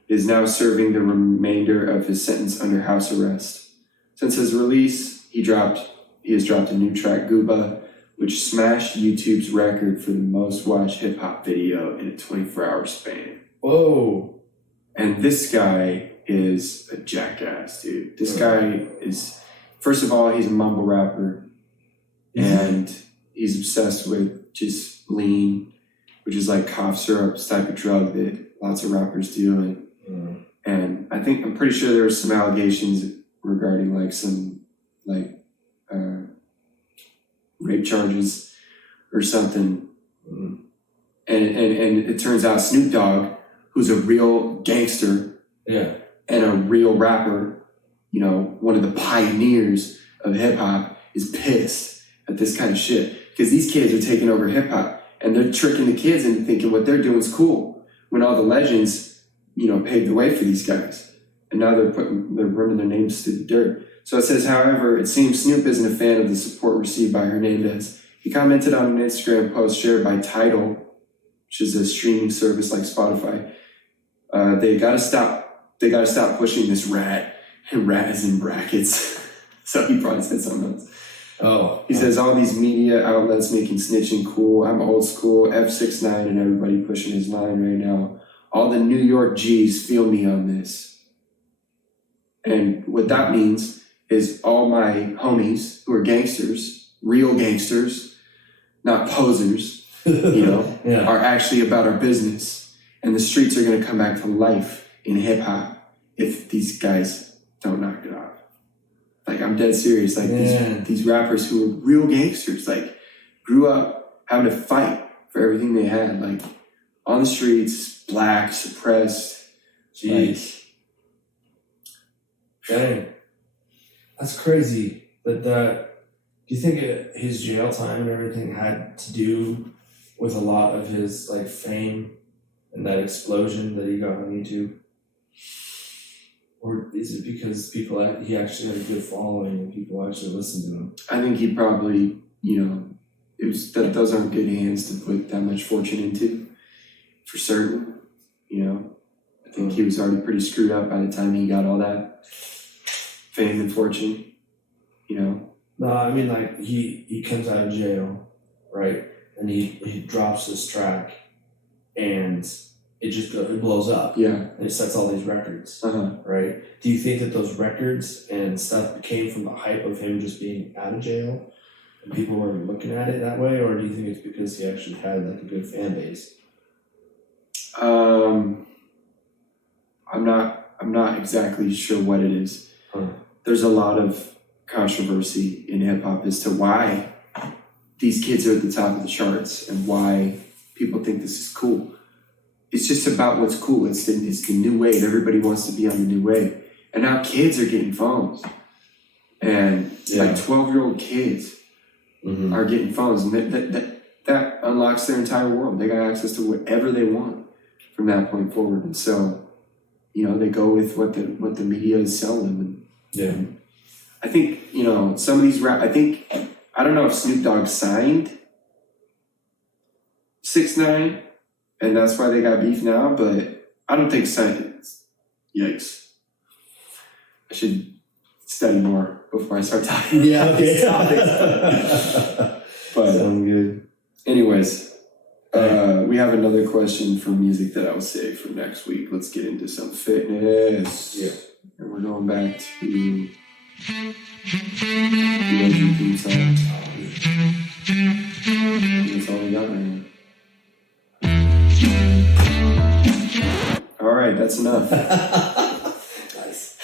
is now serving the remainder of his sentence under house arrest. Since his release, he has dropped a new track, Gooba, which smashed YouTube's record for the most watched hip-hop video in a 24-hour span. Whoa. And this guy is a jackass, dude. This guy is, first of all, he's a mumble rapper, and he's obsessed with just lean, which is like cough syrup type of drug that lots of rappers do. And I'm pretty sure there were some allegations regarding like some rape charges or something. And it turns out Snoop Dogg, who's a real gangster and a real rapper, you know, one of the pioneers of hip hop, is pissed at this kind of shit because these kids are taking over hip hop and they're tricking the kids into thinking what they're doing is cool when all the legends, you know, paved the way for these guys. And now they're running their names through the dirt. So it says, however, it seems Snoop isn't a fan of the support received by Hernandez. He commented on an Instagram post shared by Tidal, which is a streaming service like Spotify. They gotta stop pushing this rat, and rat is in brackets. So he probably said something else. He says all these media outlets making snitching cool. I'm old school, F6ix9ine and everybody pushing his line right now. All the New York G's feel me on this. And what that means is all my homies who are gangsters, real gangsters, not posers, you know, are actually about our business. And the streets are going to come back to life in hip hop if these guys don't knock it off. Like, I'm dead serious. Like, these rappers who are real gangsters, like, grew up having to fight for everything they had, like, on the streets, black, suppressed. Jeez. Dang. That's crazy. But do you think his jail time and everything had to do with a lot of his, like, fame and that explosion that he got on YouTube? Or is it because he actually had a good following and people actually listened to him? I think he probably, you know, those aren't good hands to put that much fortune into, for certain. You know, I think he was already pretty screwed up by the time he got all that fame and fortune. You know. No, I mean, like, he comes out of jail, right, and he drops this track, and it blows up. Yeah. And it sets all these records, right? Do you think that those records and stuff came from the hype of him just being out of jail and people were looking at it that way? Or do you think it's because he actually had, like, a good fan base? I'm not exactly sure what it is. There's a lot of controversy in hip hop as to why these kids are at the top of the charts and why people think this is cool. It's just about what's cool. It's the new wave. Everybody wants to be on the new wave. And now kids are getting phones. And like 12-year-old kids are getting phones. And that unlocks their entire world. They got access to whatever they want from that point forward. And so, they go with what the media is selling them. And I think, some of these I don't know if Snoop Dogg signed 6ix9ine, and that's why they got beef now, but I don't think signed. Yikes. I should study more before I start talking. Yeah, okay. But sounds good. Anyways, we have another question for music that I will save for next week. Let's get into some fitness. Yeah. And we're going back to the theme song. That's all we got right now. All right, that's enough. Nice.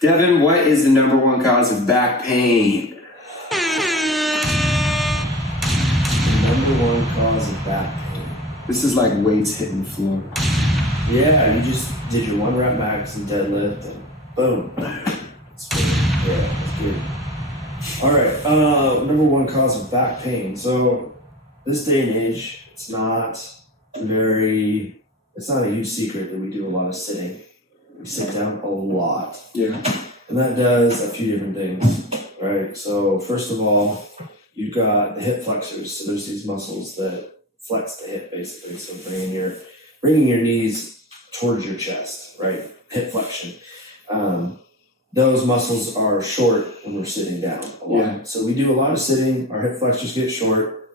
Devin, what is the number one cause of back pain? The number one cause of back pain. This is like weights hitting the floor. Yeah, you just did your 1 rep max and deadlift, and boom. That's good. Yeah, that's good. All right, number one cause of back pain. So this day and age, it's not a huge secret that we do a lot of sitting. We sit down a lot. Yeah. And that does a few different things, right? So first of all, you've got the hip flexors. So there's these muscles that flex the hip, basically. So bringing your knees towards your chest, right? Hip flexion. Those muscles are short when we're sitting down a lot. Yeah. So we do a lot of sitting. Our hip flexors get short.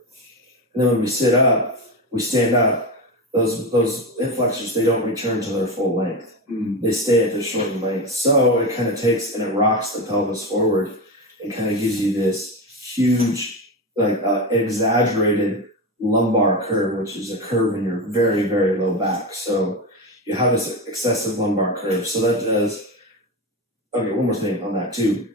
And then when we sit up, we stand up. Those hip flexors, they don't return to their full length. They stay at their shortened length. So it kind of takes and it rocks the pelvis forward and kind of gives you this huge, exaggerated lumbar curve, which is a curve in your very, very low back. So you have this excessive lumbar curve. So that does, okay, one more thing on that too.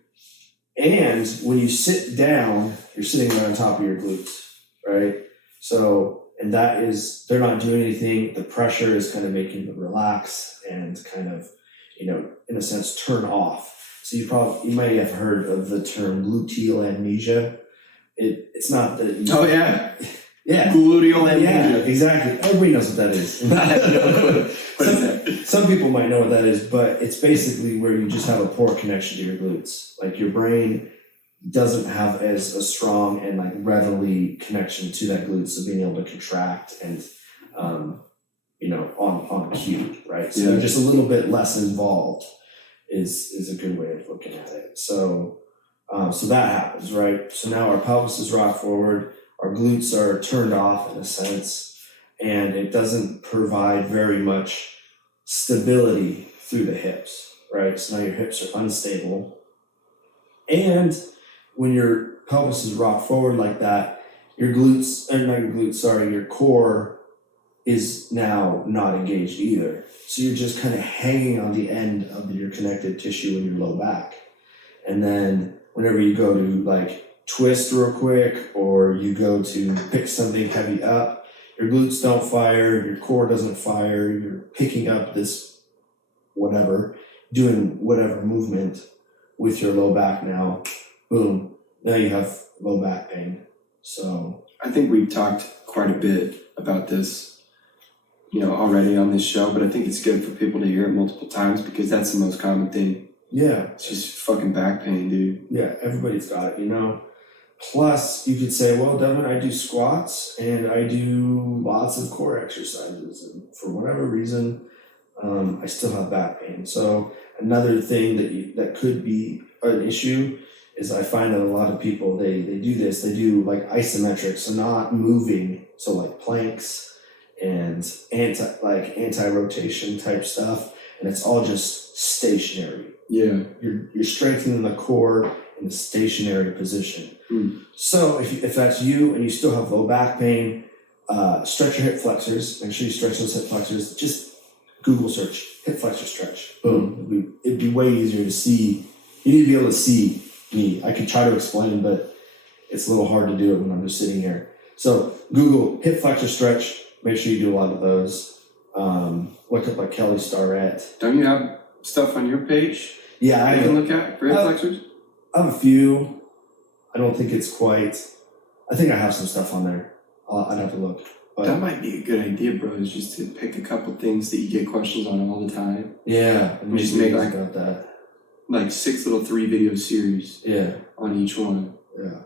And when you sit down, you're sitting right on top of your glutes, right? So, and that is, they're not doing anything. The pressure is kind of making them relax and kind of, in a sense, turn off. So you might have heard of the term gluteal amnesia. It's not that. Oh yeah. Yeah. Gluteal amnesia. Yeah, exactly. Everybody knows what that is. I have no clue. What is that? Some people might know what that is, but it's basically where you just have a poor connection to your glutes. Like your brain doesn't have as a strong and readily connection to that glute, so being able to contract and on cue, right? So you're just a little bit less involved is a good way of looking at it. So so that happens, right? So now our pelvis is rocked forward, our glutes are turned off in a sense, and it doesn't provide very much stability through the hips, right? So now your hips are unstable. And when your pelvis is rocked forward like that, your core is now not engaged either. So you're just kind of hanging on the end of your connective tissue in your low back. And then whenever you go to twist real quick, or you go to pick something heavy up, your glutes don't fire, your core doesn't fire, you're picking up this doing whatever movement with your low back now, boom, now you have low back pain. So I think we've talked quite a bit about this, already on this show, but I think it's good for people to hear it multiple times because that's the most common thing. Yeah. It's just fucking back pain, dude. Yeah, everybody's got it, Plus, you could say, well, Devin, I do squats and I do lots of core exercises. And for whatever reason, I still have back pain. So another thing that could be an issue is I find that a lot of people, they do this. They do isometric, so not moving. So planks and anti-rotation type stuff. And it's all just stationary. Yeah. You're strengthening the core in a stationary position. So if that's you and you still have low back pain, stretch your hip flexors. Make sure you stretch those hip flexors. Just Google search hip flexor stretch. Boom. It'd be way easier to see. You need to be able to see me. I could try to explain, but it's a little hard to do it when I'm just sitting here. So Google hip flexor stretch. Make sure you do a lot of those. Look up like Kelly Starrett. Don't you have stuff on your page? Yeah, I can look at for hip flexors. I have a few. I don't think it's quite. I think I have some stuff on there. I'd have to look. But that might be a good idea, bro. Is just to pick a couple things that you get questions on all the time. Yeah, and just make like that. Like 6 little 3-video series. Yeah. On each one. Yeah.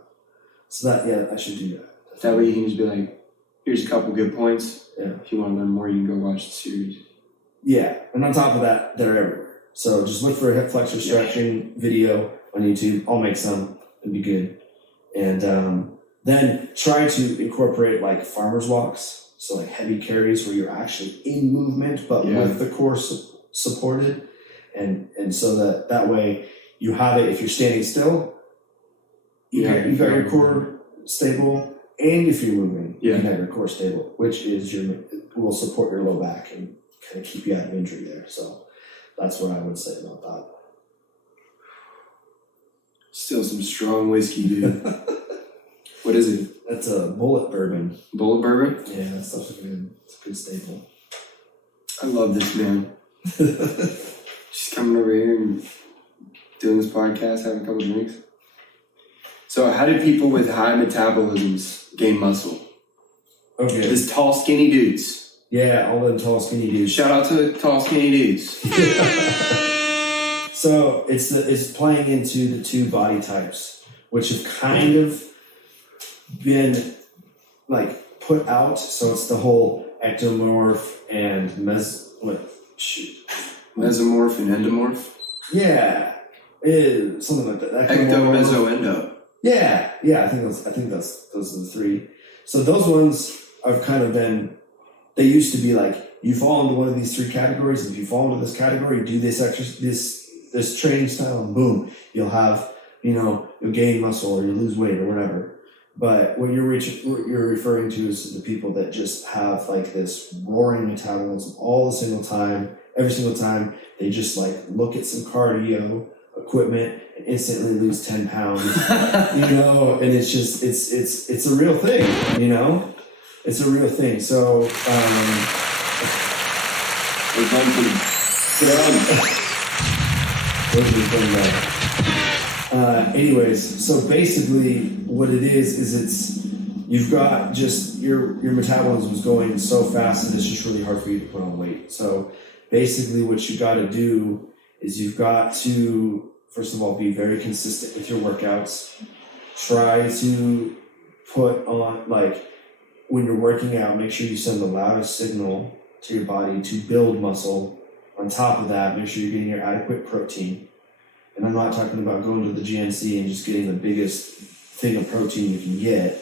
So I should do that. That way you can just be like, here's a couple good points. Yeah. If you want to learn more, you can go watch the series. Yeah, and on top of that, they're everywhere. So just look for a hip flexor stretching video on YouTube. I'll make some. It'd be good. And then try to incorporate like farmer's walks. So like heavy carries where you're actually in movement, but with the core supported. And so that way you have it if you're standing still, you got your core stable, and if you're moving, you can have your core stable, which is will support your low back and kind of keep you out of injury there. So that's what I would say about that. Still some strong whiskey, dude. What is it? That's a bullet bourbon. Bullet bourbon? Yeah, that stuff's good. It's a good staple. I love this, man. Just coming over here and doing this podcast, having a couple drinks. So how did people with high metabolisms gain muscle? Okay. Just tall, skinny dudes. Yeah, all the tall, skinny dudes. Shout out to tall, skinny dudes. So it's playing into the two body types, which have kind of been like put out. So it's the whole ectomorph and mesomorph and endomorph. Yeah, something like that. Ecto, meso, endo. Yeah. I think those are the three. So those ones have kind of been. They used to be like you fall into one of these three categories. If you fall into this category, do this exercise, this training style, and boom, you'll have you'll gain muscle or you lose weight or whatever. But what you're referring to is the people that just have like this roaring metabolism every single time they just like look at some cardio equipment and instantly lose 10 pounds, and it's just, it's a real thing, it's a real thing. So, anyways, so basically what it is you've got just your metabolism is going so fast and it's just really hard for you to put on weight. So basically what you got to do is you've got to, first of all, be very consistent with your workouts. Try to put on, like, when you're working out, make sure you send the loudest signal to your body to build muscle. On top of that, make sure you're getting your adequate protein. And I'm not talking about going to the GNC and just getting the biggest thing of protein you can get.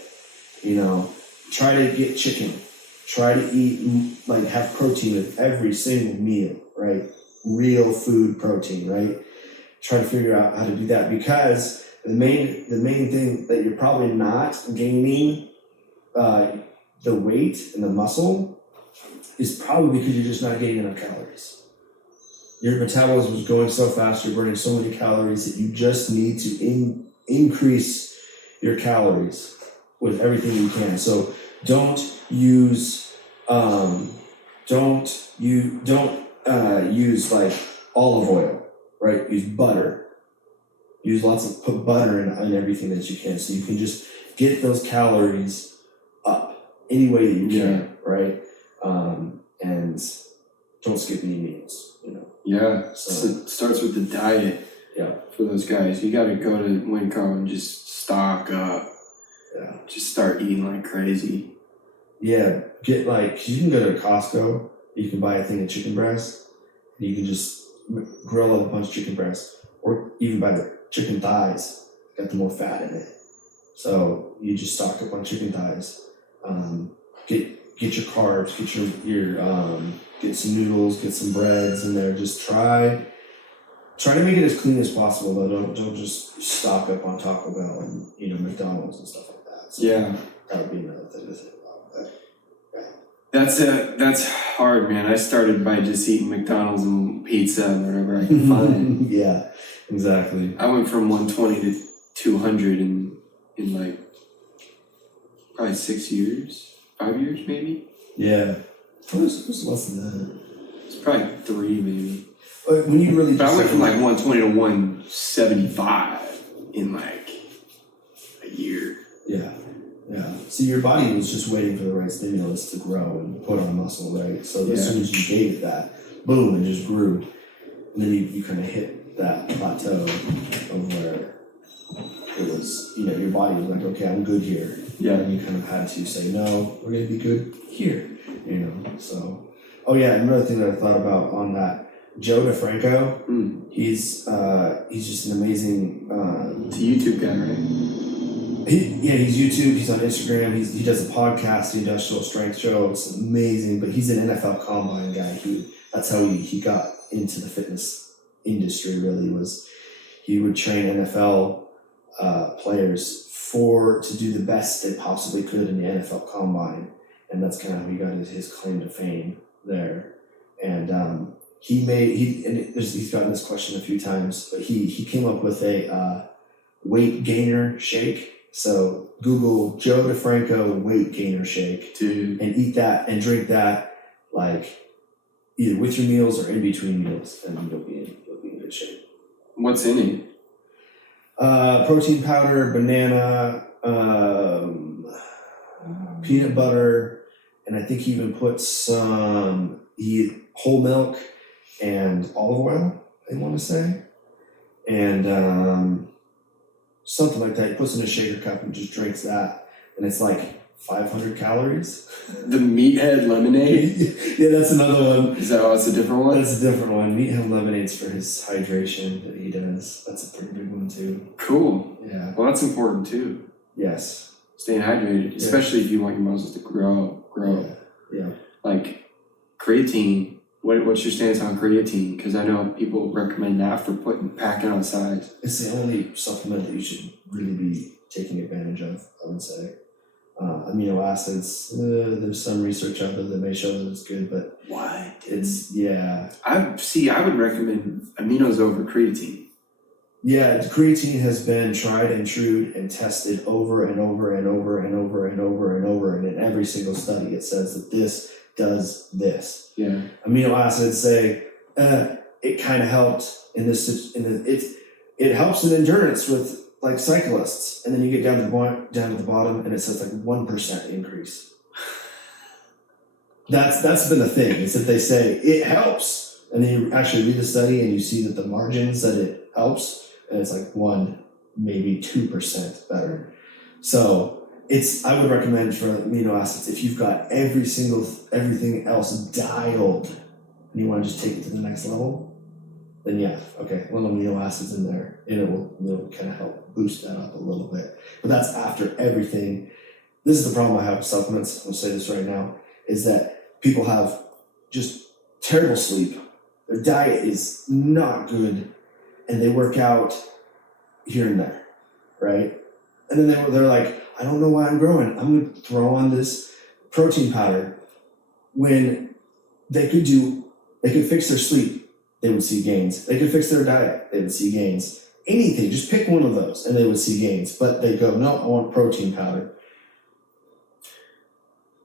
Try to get chicken. Try to eat, have protein with every single meal, right? Real food protein, right? Try to figure out how to do that, because the main thing that you're probably not gaining the weight and the muscle is probably because you're just not getting enough calories. Your metabolism is going so fast, you're burning so many calories that you just need to increase your calories with everything you can. So don't use like olive oil, right? Use butter. Put butter in everything that you can, so you can just get those calories up any way that you can, right? And don't skip any meals, Yeah, so it starts with the diet. Yeah. For those guys, you got to go to Winco and just stock up. Yeah. Just start eating like crazy. Yeah, you can go to Costco. You can buy a thing of chicken breast. And you can just grill up a bunch of chicken breast, or even buy the chicken thighs. Got the more fat in it. So you just stock up on chicken thighs. Get your carbs. Get some noodles. Get some breads in there. Just try to make it as clean as possible. Though don't just stock up on Taco Bell and McDonald's and stuff like that. So yeah, that would be another thing to think about. But, That's hard, man. I started by just eating McDonald's and pizza and whatever I could find. Yeah, exactly. I went from 120 to 200 in like probably 6 years, 5 years maybe. Yeah. It was less than that. It's probably 3 maybe. When you really, but I went from like 120 to 175 in like a year. Yeah. Yeah. So your body was just waiting for the right stimulus to grow and put on muscle, right? So as soon as you gave it that, boom, it just grew. And then you kind of hit that plateau of where it was, your body was like, okay, I'm good here. Yeah. And you kind of had to say, no, we're going to be good here, So, oh yeah, another thing that I thought about on that, Joe DeFranco, he's just an amazing... He's a YouTube guy, right? He's YouTube, he's on Instagram, he does a podcast, the Industrial Strength Show, it's amazing, but he's an NFL Combine guy. That's how he got into the fitness industry, really, was he would train NFL players to do the best they possibly could in the NFL Combine, and that's kind of how he got his claim to fame there. And he's gotten this question a few times, but he came up with a weight gainer shake. So Google Joe DeFranco weight gainer shake, dude, and eat that and drink that like either with your meals or in between meals, and you'll be in good shape. What's in it? Protein powder, banana, peanut butter, and I think he even put some whole milk and olive oil, I want to say, and something like that. He puts in a shaker cup and just drinks that, and it's like 500 calories. The Meathead Lemonade? Yeah, that's another one. Is that that's a different one? That's a different one. Meathead Lemonade's for his hydration that he does. That's a pretty big one too. Cool. Yeah. Well, that's important too. Yes. Staying hydrated, especially if you want your muscles to grow. Yeah. Like creatine. What's your stance on creatine? Because I know people recommend that for packing on size. It's the only supplement that you should really be taking advantage of, I would say. Amino acids, there's some research out there that may show that it's good, but what? I would recommend aminos over creatine. Yeah, creatine has been tried and true and tested over and over and over and over and over and over, and in every single study it says that this does this. Yeah. Amino acids say it kind of helped it helps in endurance with like cyclists, and then you get down to the bottom and it says like 1% increase. That's been the thing, is that they say it helps, and then you actually read the study and you see that the margins that it helps, and it's like 1, maybe 2% better. So I would recommend for amino acids, if you've got everything else dialed and you want to just take it to the next level, then yeah, okay, little amino acids in there, and it'll kind of help boost that up a little bit. But that's after everything. This is the problem I have with supplements. I'll say this right now, is that people have just terrible sleep. Their diet is not good, and they work out here and there, right? And then they're like, I don't know why I'm growing. I'm going to throw on this protein powder. When they could fix their sleep, they would see gains. They could fix their diet, they would see gains. Anything, just pick one of those and they would see gains. But they go, no, I want protein powder.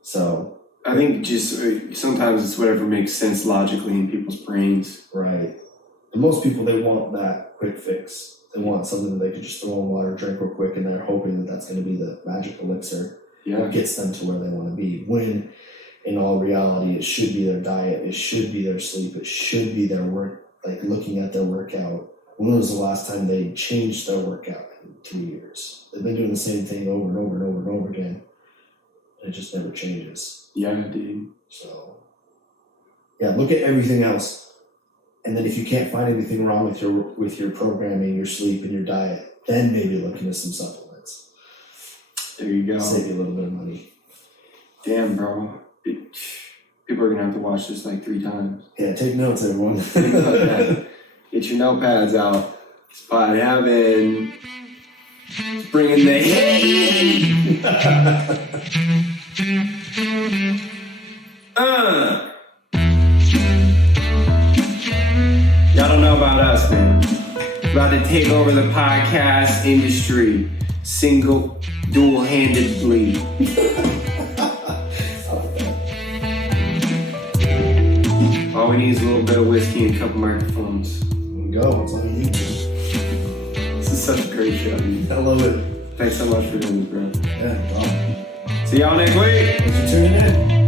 So I think just sometimes it's whatever makes sense logically in people's brains. Right. And most people, they want that quick fix. They want something that they could just throw in water, drink real quick, and they're hoping that that's going to be the magic elixir that gets them to where they want to be. When in all reality, it should be their diet, it should be their sleep, it should be their work, like looking at their workout. When was the last time they changed their workout in 3 years? They've been doing the same thing over and over and over and over again. And it just never changes. Yeah, dude. So, yeah, look at everything else. And then if you can't find anything wrong with your programming, your sleep, and your diet, then maybe look into some supplements. There you go. Save you a little bit of money. Damn, bro. People are going to have to watch this like 3 times. Yeah, take notes, everyone. Get your notepads out. Spot Heaven. Bringing the heat. Y'all don't know about us, man. We're about to take over the podcast industry. dual-handedly. All we need is a little bit of whiskey and a couple microphones. There we go. That's all you need. This is such a great show, dude. I love it. Thanks so much for doing this, bro. Yeah, no problem. See y'all next week. Thanks for tuning in.